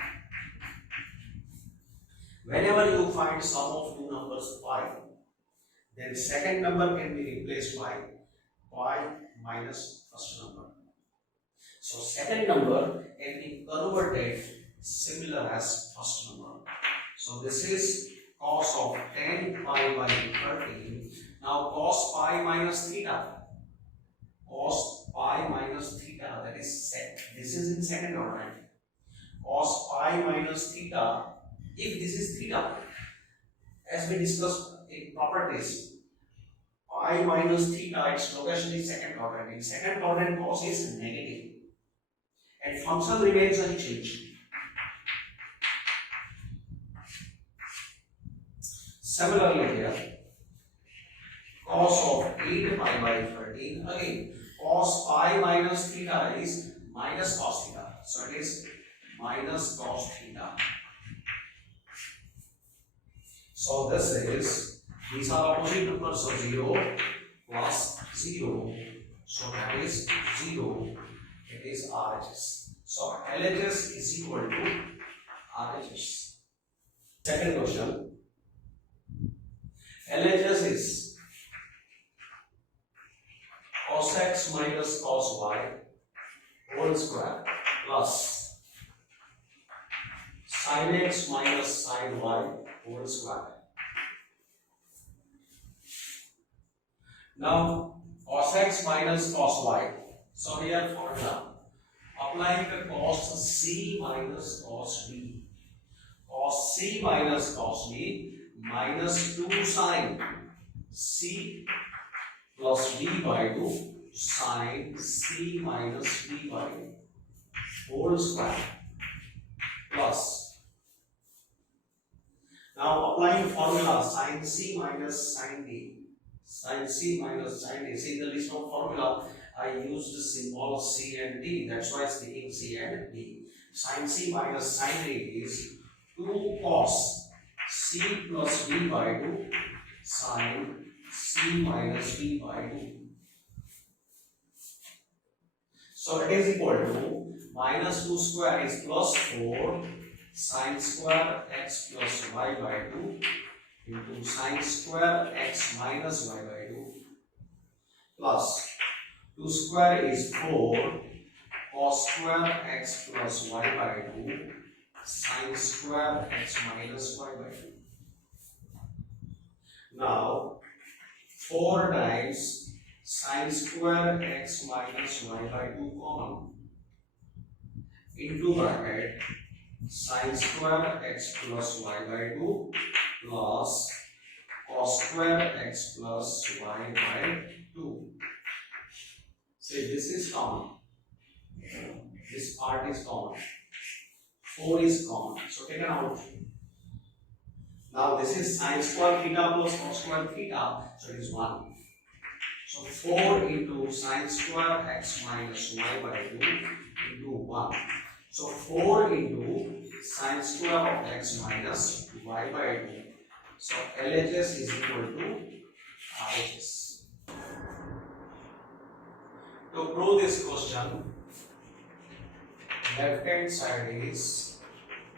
Whenever you find sum of two numbers pi, then second number can be replaced by pi minus first number. So second number can be converted similar as first number. So this is cos of 10 pi by 13. Now cos pi minus theta. Cos pi minus theta, that is this is in second order, right? Cos pi minus theta, if this is theta, as we discussed in properties, pi minus theta, its location is second quadrant. In second quadrant, cos is negative and function remains unchanged. Similarly here, cos of 8 pi by 13, again cos pi minus theta is minus cos theta. So it is minus cos theta. So this is, these are opposite numbers of 0 plus 0. So that is 0. It is RHS. So LHS is equal to RHS. Second question. LHS is cos x minus cos y whole square plus sin x minus sin y whole square. Now cos x minus cos y. So here formula. Applying the cos c minus cos b. Cos c minus cos b minus 2 sin c plus b by 2 sin c minus b by 2 whole square plus, now applying formula sin c minus sin d, sin c minus sin d. See, in the list of formula I used the symbol c and d, that's why it's taking c and d. Sin c minus sin d is 2 cos c plus b by 2 sin c minus b by 2. So it is equal to minus 2 square is plus 4 sin square x plus y by 2 into sin square x minus y by 2 plus 2 square is 4 cos square x plus y by 2 sin square x minus y by 2. Now 4 times sin square x minus y by 2 common into bracket sin square x plus y by 2 plus cos square x plus y by 2. See, this is common. This part is common. 4 is common. So take it out. Now this is sin square theta plus cos square theta. So it is 1. So 4 into sin square x minus y by 2 into 1. So 4 into sin square of x minus y by 2. So LHS is equal to RHS. To prove this question, left hand side is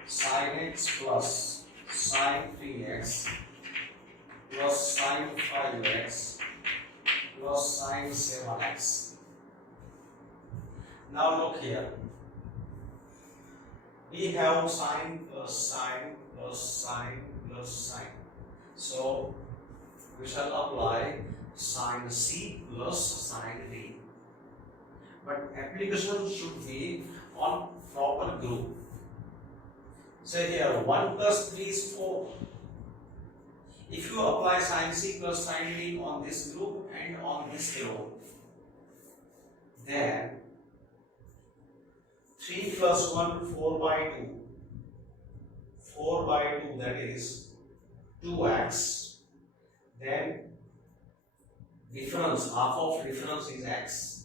sin x plus sin 3x plus sin 5x plus sin 7x. Now look here. We have sine plus sine plus sine plus sine. So we shall apply sine C plus sine D. But application should be on proper group. Say here 1 plus 3 is 4. If you apply sine C plus sine D on this group and on this group, then 3 plus 1, 4 by 2. 4 by 2, that is 2x. Then difference, half of difference is x.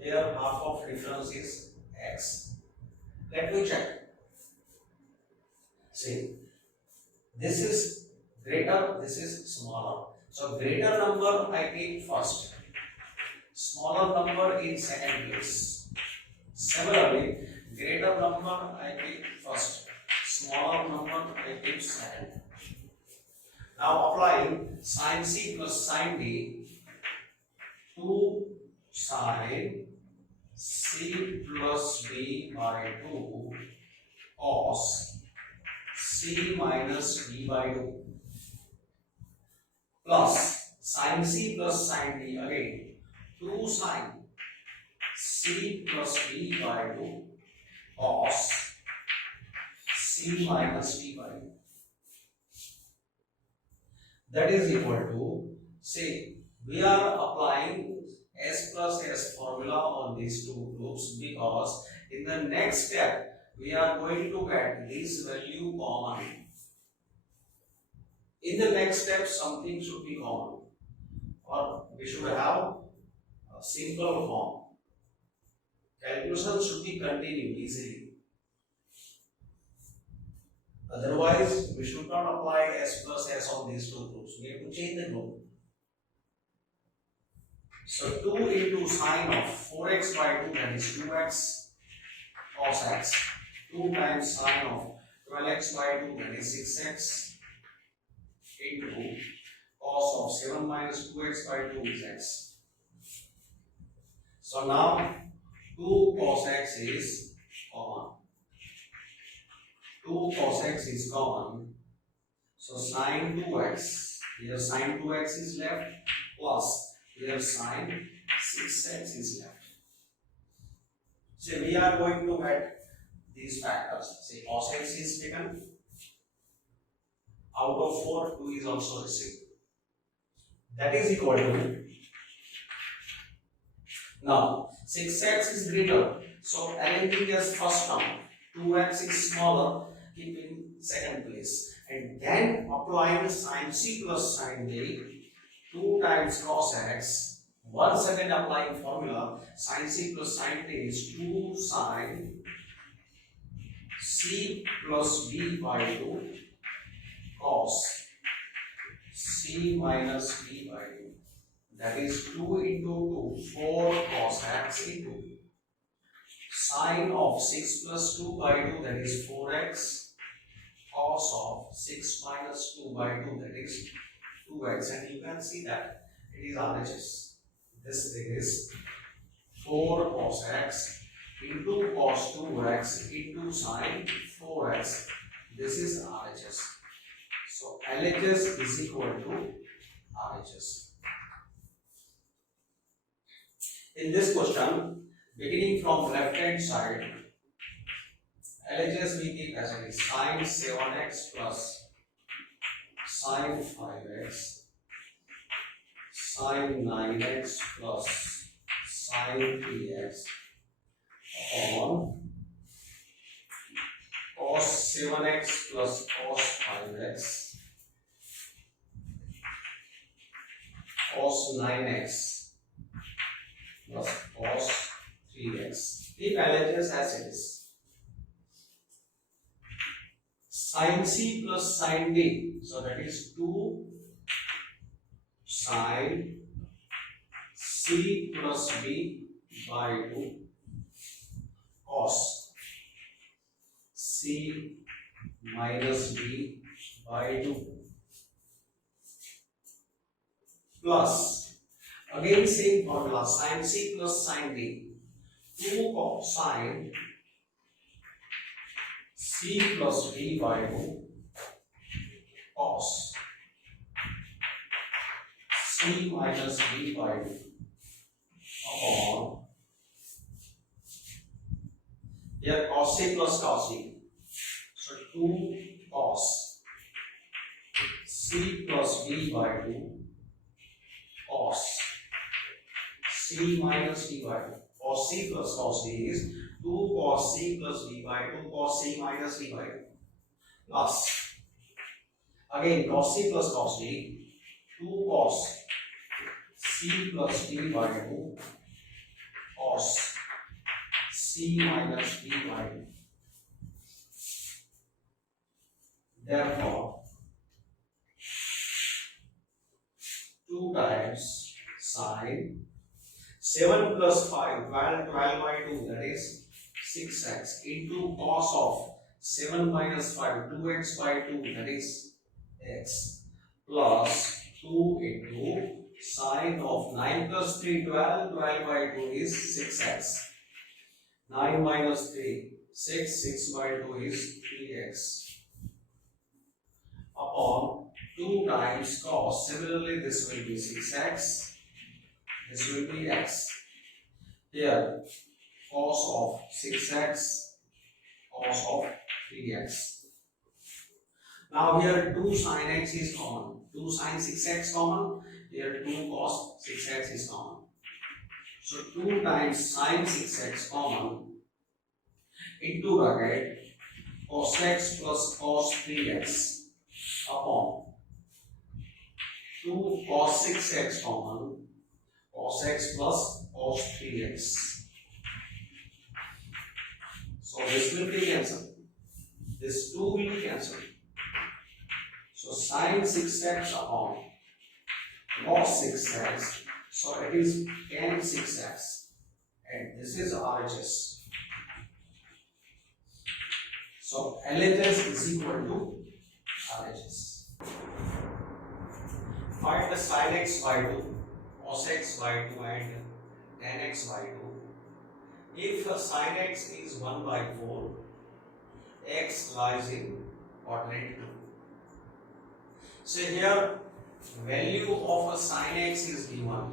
Here half of difference is x. Let me check. See, this is greater, this is smaller. So greater number I take first, smaller number in second place. Similarly, greater number I take first, smaller number I take second. Now applying sine C plus sine D to sine C plus D by 2 cos C minus D by 2 plus sine C plus sine D again 2 sine C plus D by 2 cos C minus D by 2. That is equal to, say, we are applying S plus S formula on these two groups because in the next step we are going to get this value common. In the next step something should be common, or we should have a simple form. Calculation should be continued easily. Otherwise, we should not apply S plus S on these two groups. We have to change the group. So 2 into sine of 4x by 2, that is 2x cos x. 2 times sine of 12x by 2, that is 6x into cos of 7 minus 2x by 2 is x. So now 2 cos x is common. 2 cos x is common. So sine 2x, here sine 2x is left, plus here sine 6x is left. So we are going to get these factors. Say cos x is taken. Out of 4, 2 is also received. That is equal to, now 6x is greater, so arranging as first term, 2x is smaller, keep in second place, and then applying sine C plus sine D, 2 times cos x. Once again applying formula, sine C plus sine D is 2 sine C plus D by 2 cos C minus D by 2. That is 2 into 2, 4 cos x into sine of 6 plus 2 by 2, that is 4x, cos of 6 minus 2 by 2, that is 2x, and you can see that it is RHS. This is 4 cos x into cos 2x into sine 4x. This is RHS. So LHS is equal to RHS. In this question, beginning from left hand side, LHS we keep as it is sine 7x plus sine 5x, sine 9x plus sine 3x upon cos 7x plus cos 5x, cos 9x plus cos 3x. Keep LHS as it is. Sin C plus sin D, so that is 2 sin C plus D by 2 cos C minus D by 2 plus, again same formula, sin C plus sin D. 2 cosine c plus d by 2 cos c minus d by 2 upon here cos c plus cos d. So 2 cos c plus d by 2 cos c minus d by 2. Cos c plus cos d is 2 cos c plus d by 2 cos c minus d by 2 plus again cos c plus cos d 2 cos c plus d by 2 cos c minus d by 2. Therefore 2 times sine 7 plus 5 12 by 2 that is 6x into cos of 7 minus 5 2x by 2 that is x plus 2 into sine of 9 plus 3 12 12 by 2 is 6x 9 minus 3 6 6 by 2 is 3x upon 2 times cos. Similarly, this will be 6x, this will be x. Here, cos of 6x, cos of 3x. Now here 2 sin x is common, 2 sin 6x common, here 2 cos 6x is common. So 2 times sin 6x common into bracket cos x plus cos 3x upon 2 cos 6x common cos x plus cos 3x. So this will be cancelled. This 2 will be cancelled. So sin 6x upon cos 6x. So it is tan 6x. And this is RHS. So LHS is equal to RHS. Find the sin x by 2, cos x by 2 and tan x by 2. If sin x is 1 by 4, x lies in quadrant 2. So here value of a sin x is given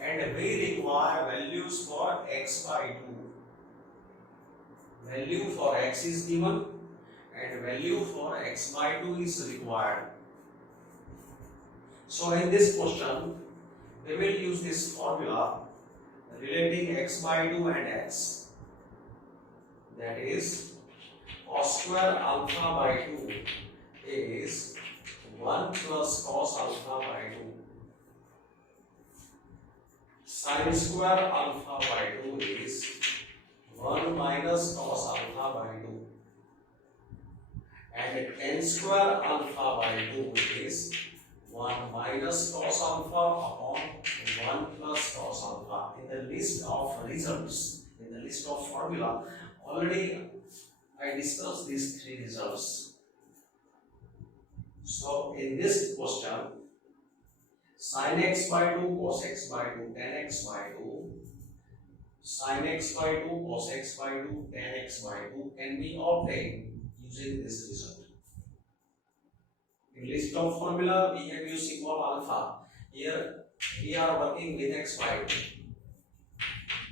and we require values for x by 2. Value for x is given and value for x by 2 is required. So in this question, we will use this formula relating x by 2 and x. That is, cos square alpha by 2 is 1 plus cos alpha by 2. Sin square alpha by 2 is 1 minus cos alpha by 2. And tan square alpha by 2 is 1 minus cos alpha upon 1 plus cos alpha. In the list of results, in the list of formula, already I discussed these 3 results. So in this question, sin x by 2, cos x by 2, tan x by 2, sin x by 2, cos x by 2, tan x by 2 can be obtained using this result. In list of formula, we have used symbol alpha. Here we are working with x by 2.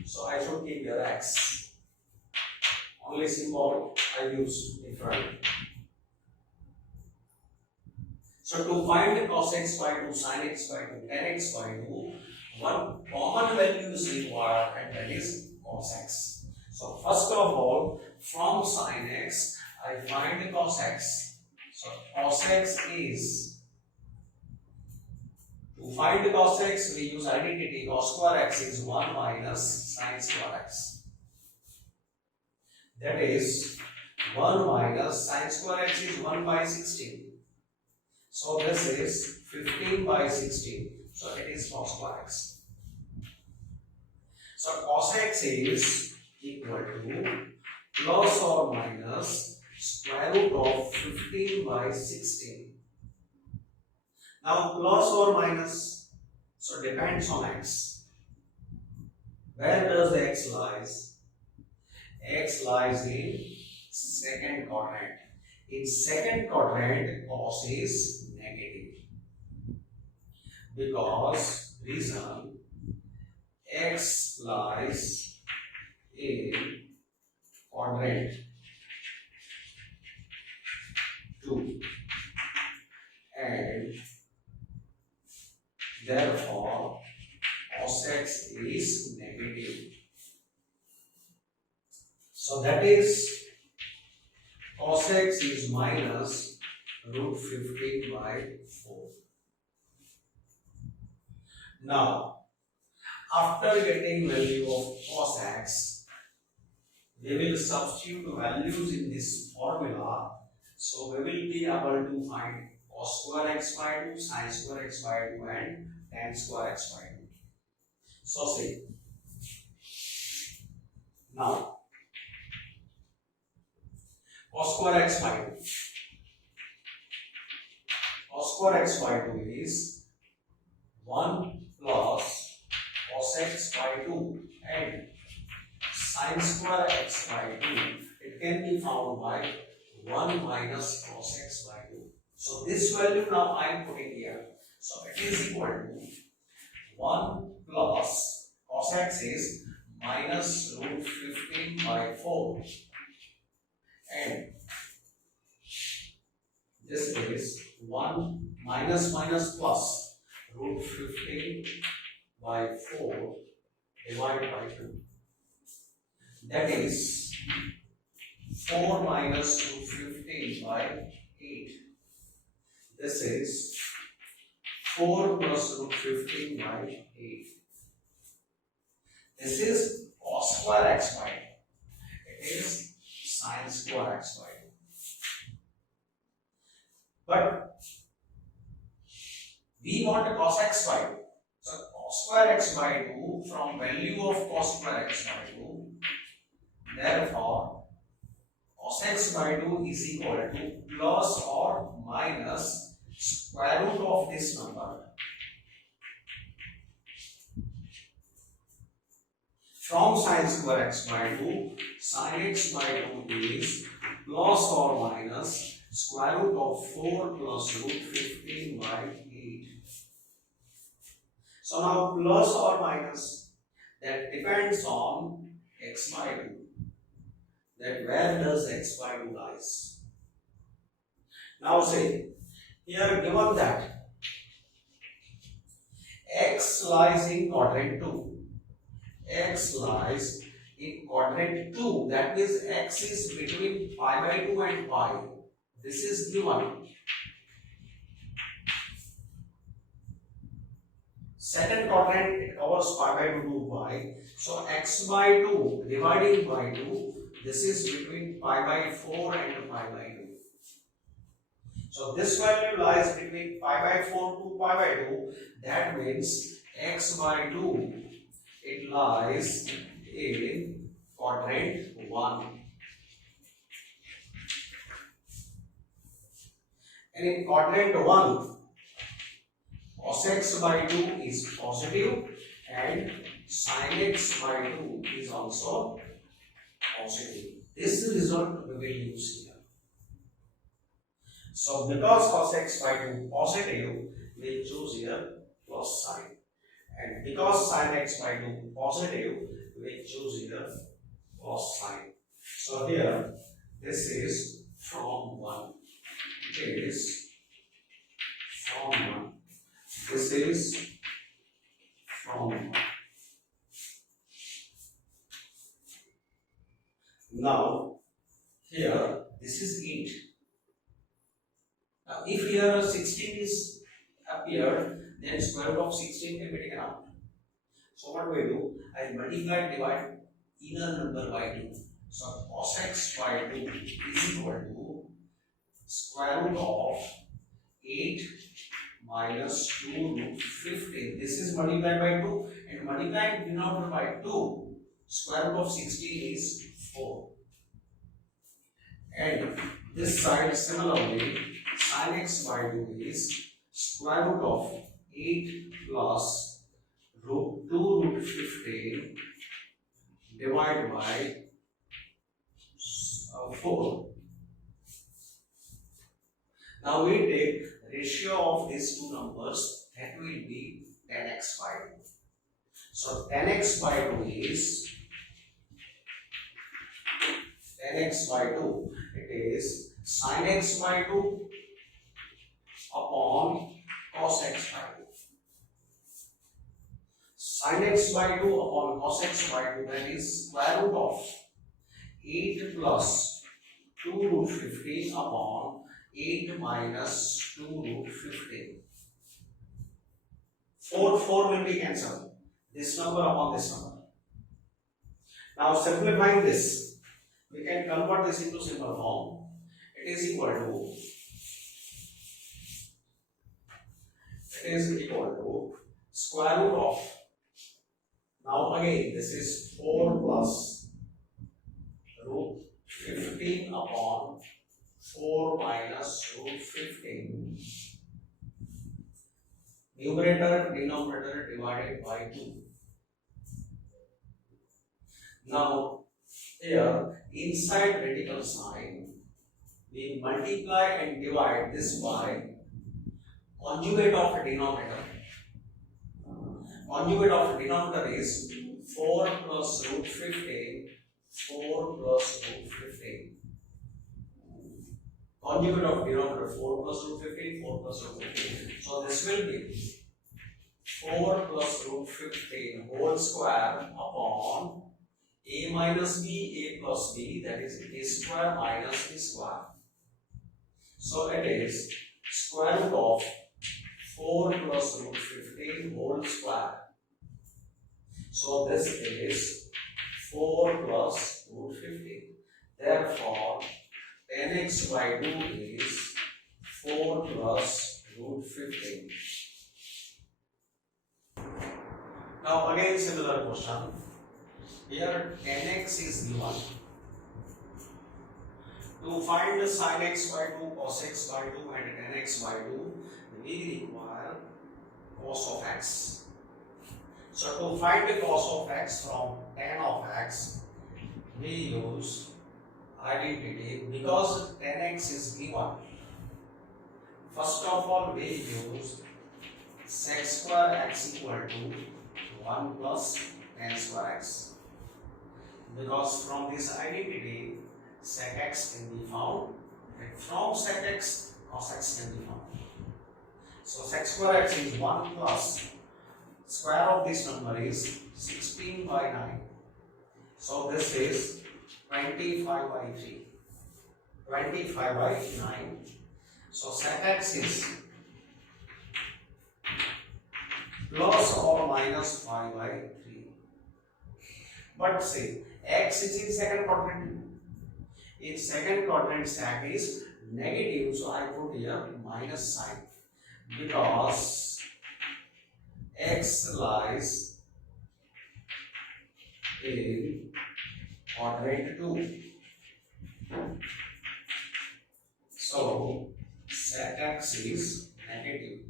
So I should keep here x. Only symbol I use different. So to find cos x by 2, sin x by 2, tan x by 2, one common value is required and that is cos x. So first of all, from sin x, I find cos x. So cos x is, to find cos x, we use identity cos square x is 1 minus sin square x. That is 1 minus sin square x is 1 by 16. So this is 15 by 16. So it is cos square x. So cos x is equal to plus or minus square root of 15 by 16. Now plus or minus, so depends on x. Where does x lies? X lies in second quadrant. In second quadrant, cos is negative because reason x lies in quadrant 2 and therefore cos x is negative. So that is cos x is minus root 15 by 4. Now, after getting value of cos x, we will substitute values in this formula. So we will be able to find cos square x by 2, sin square x by 2 and tan square x by 2. So see, now cos square x by 2. Cos square x by 2 is 1 plus cos x by 2 and sin square x by 2. It can be found by 1 minus cos x by 2. So this value now I am putting here. So it is equal to 1 plus cos x is minus root 15 by 4 and this is 1 minus minus plus root 15 by 4 divided by 2. That is 4 minus root 15 by 8. This is 4 plus root 15 by 8. This is cos square x by 2. It is sin square x by 2. But we want a cos x by 2. So cos square x by 2 from value of cos square x by 2. Therefore, cos x by 2 is equal to plus or minus square root of this number. From sin square x by 2, sin x by 2 is plus or minus square root of 4 plus root 15 by 8. So now plus or minus, that depends on x by 2. That where does x by 2 lies? Now say, here given that x lies in quadrant 2. X lies in quadrant 2. That means x is between pi by 2 and pi. This is given. Second quadrant, it covers pi by 2 to pi. So x by 2 dividing by 2. This is between pi by 4 and pi by 2. So this value lies between pi by 4 to pi by 2. That means x by 2, it lies in quadrant 1. And in quadrant 1, cos x by 2 is positive and sin x by 2 is also positive. This result we will use here. So because cos x by 2 positive, we choose here plus sign. And because sin x by 2 positive, we choose here plus sign. So here, this is from 1. It is from 1. This is from 1. Now, here, this is 8. Now, if here 16 is appeared, then square root of 16 can be taken out. So what do we do? I multiply and divide inner number by 2. So cos x by 2 is equal to square root of 8 minus 2 root 15. This is multiplied by 2 and multiplying denominator by 2. Square root of 16 is 4. And this side similarly, sin x by 2 is square root of 8 plus root 2 root 15 divided by 4. Now we take ratio of these two numbers, that will be 10x by 2. So 10x by 2 is 10x by 2. It is sin x by 2 upon cos x by 2. Sin x by 2 upon cos x by 2, that is square root of 8 plus 2 root 15 upon 8 minus 2 root 15. 4 will be cancelled. This number upon this number. Now simplifying this, we can convert this into simple form. It is equal to square root of, now again this is 4 plus root 15 upon 4 minus root 15. Numerator, denominator divided by 2. Now here inside radical sign, we multiply and divide this by conjugate of a denominator. Conjugate of a denominator is 4 plus root 15, 4 plus root 15. Conjugate of denominator 4 plus root 15, 4 plus root 15. So this will be 4 plus root 15 whole square upon a minus b, a plus b, that is a square minus b square. So it is square root of 4 plus root 15 whole square. So this is 4 plus root 15. Therefore, 10x by 2 is 4 plus root 15. Now again similar question. Here 10x is given. To find the sin x by 2, cos x by 2 and 10x by 2, we require cos of x. So to find the cos of x from tan of x, we use identity because 10x is given. First of all, we use sec square x equal to 1 plus tan square x. Because from this identity, sec x can be found, and from sec x, cos x can be found. So sec square x is 1 plus square of this number is 16 by 9. So this is 25 by 3. 25 by 9. So sec x is plus or minus 5 by 3. But say x is in second quadrant. In second quadrant sec is negative, so I put here minus sign because x lies in quadrant 2. So sec x is negative.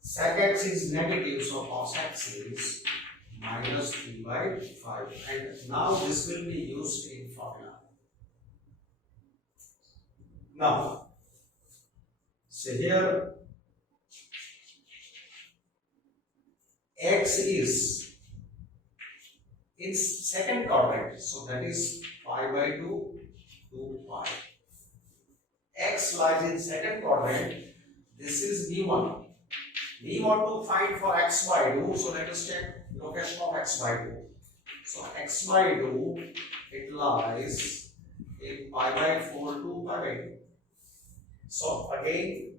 Sec x is negative, so cos x is minus 3 by 5. And now this will be used in formula. Now, say here x is in second quadrant, so that is pi by 2 to pi. X lies in second quadrant. This is V1. We want to find for x by 2, so let us check location of x by 2. So x by 2, it lies in pi by 4 to pi by 2. So again,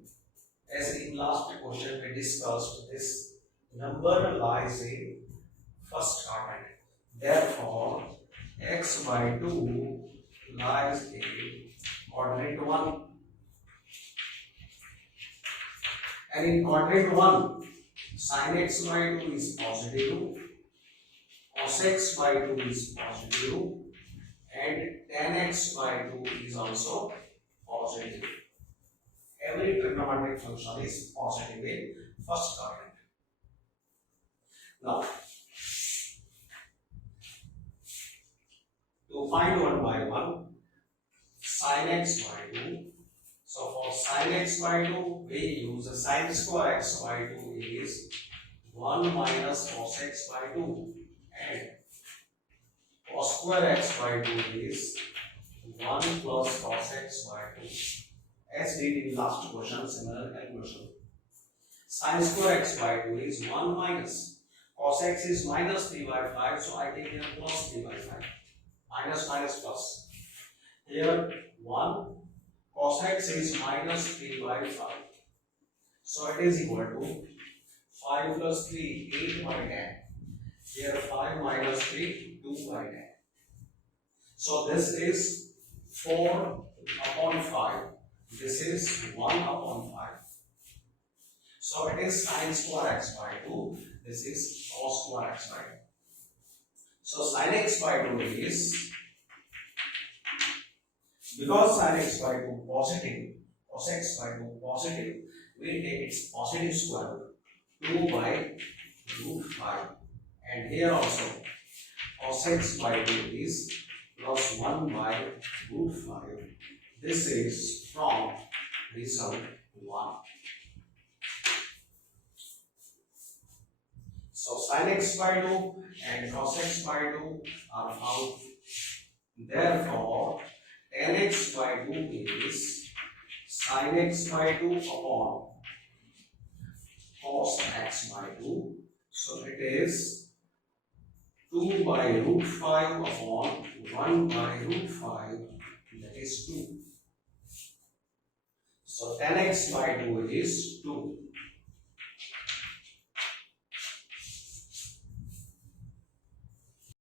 as in last question we discussed, this number lies in first quadrant. Therefore, x by 2 lies in quadrant 1. And in quadrant 1, sin x by 2 is positive, cos x by 2 is positive, and tan x by 2 is also positive. Every trigonometric function is positive in first quadrant. Now, find one by one. Sin x by 2. So for sin x by 2, we use sin square x by 2 is 1 minus cos x by 2, and cos square x by 2 is 1 plus cos x by 2. As did in last question, similar calculation. Sin square x by 2 is 1 minus cos x is minus 3 by 5, so I take here plus 3 by 5. Minus minus plus. Here 1 cos x is minus 3 by 5. So it is equal to 5 plus 3, 8 by 10. Here 5 minus 3, 2 by 10. So this is 4 upon 5. This is 1 upon 5. So it is sin square x by 2. This is cos square x by 2. So sin x by 2 is, because sin x by 2 positive, cos x by 2 positive, we take its positive square root, 2 by root 5. And here also cos x by 2 is plus 1 by root 5. This is from result 1. So sin x by 2 and cos x by 2 are found. Therefore, tan x by 2 is sin x by 2 upon cos x by 2. So it is 2 by root 5 upon 1 by root 5, that is 2. So tan x by 2 is 2.